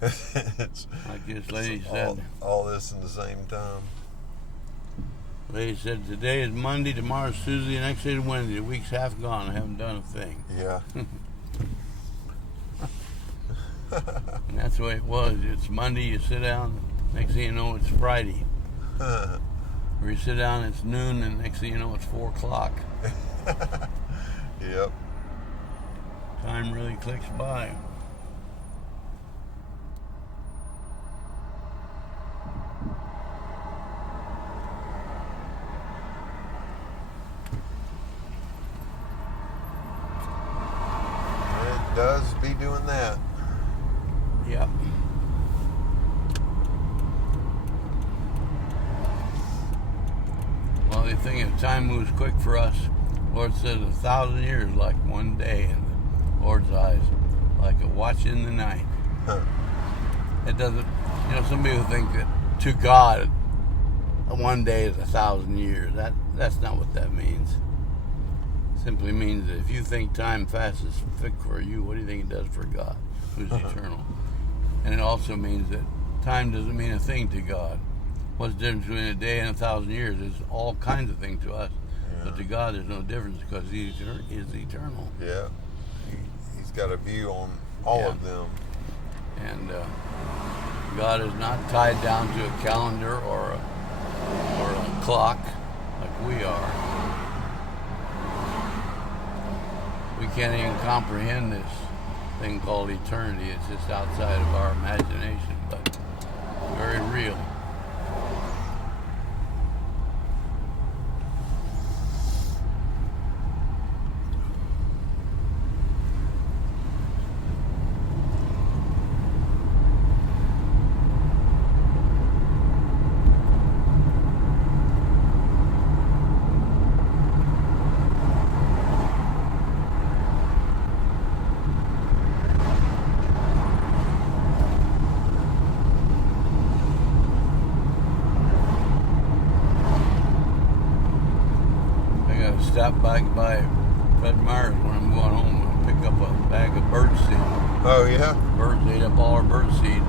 So it's Like this lady it's said. all this in the same time. Lady said, today is Monday, tomorrow's Tuesday, the next day is Wednesday. The week's half gone. I haven't done a thing. Yeah. And that's the way it was. It's Monday, you sit down, next thing you know, it's Friday. Or you sit down, it's noon, and next thing you know, it's 4 o'clock. Yep. Time really clicks by. It does be doing that. Yep. Well, the thing is, time moves quick for us. Lord says 1,000 years like one day in the Lord's eyes, like a watch in the night. Huh. It doesn't. Some people think that to God, one day is 1,000 years. That's not what that means. It simply means that if you think time passes thick for you, what do you think it does for God, who's eternal? And it also means that time doesn't mean a thing to God. What's the difference between a day and 1,000 years? Is all kinds of things to us. Yeah. But to God, there's no difference because He is eternal. Yeah. He's got a view on all of them. And God is not tied down to a calendar or a clock like we are. We can't even comprehend this thing called eternity. It's just outside of our imagination, but very real. Stop by Fred Meyer's when I'm going home and pick up a bag of birdseed. Oh, yeah? Birds ate up all our birdseed.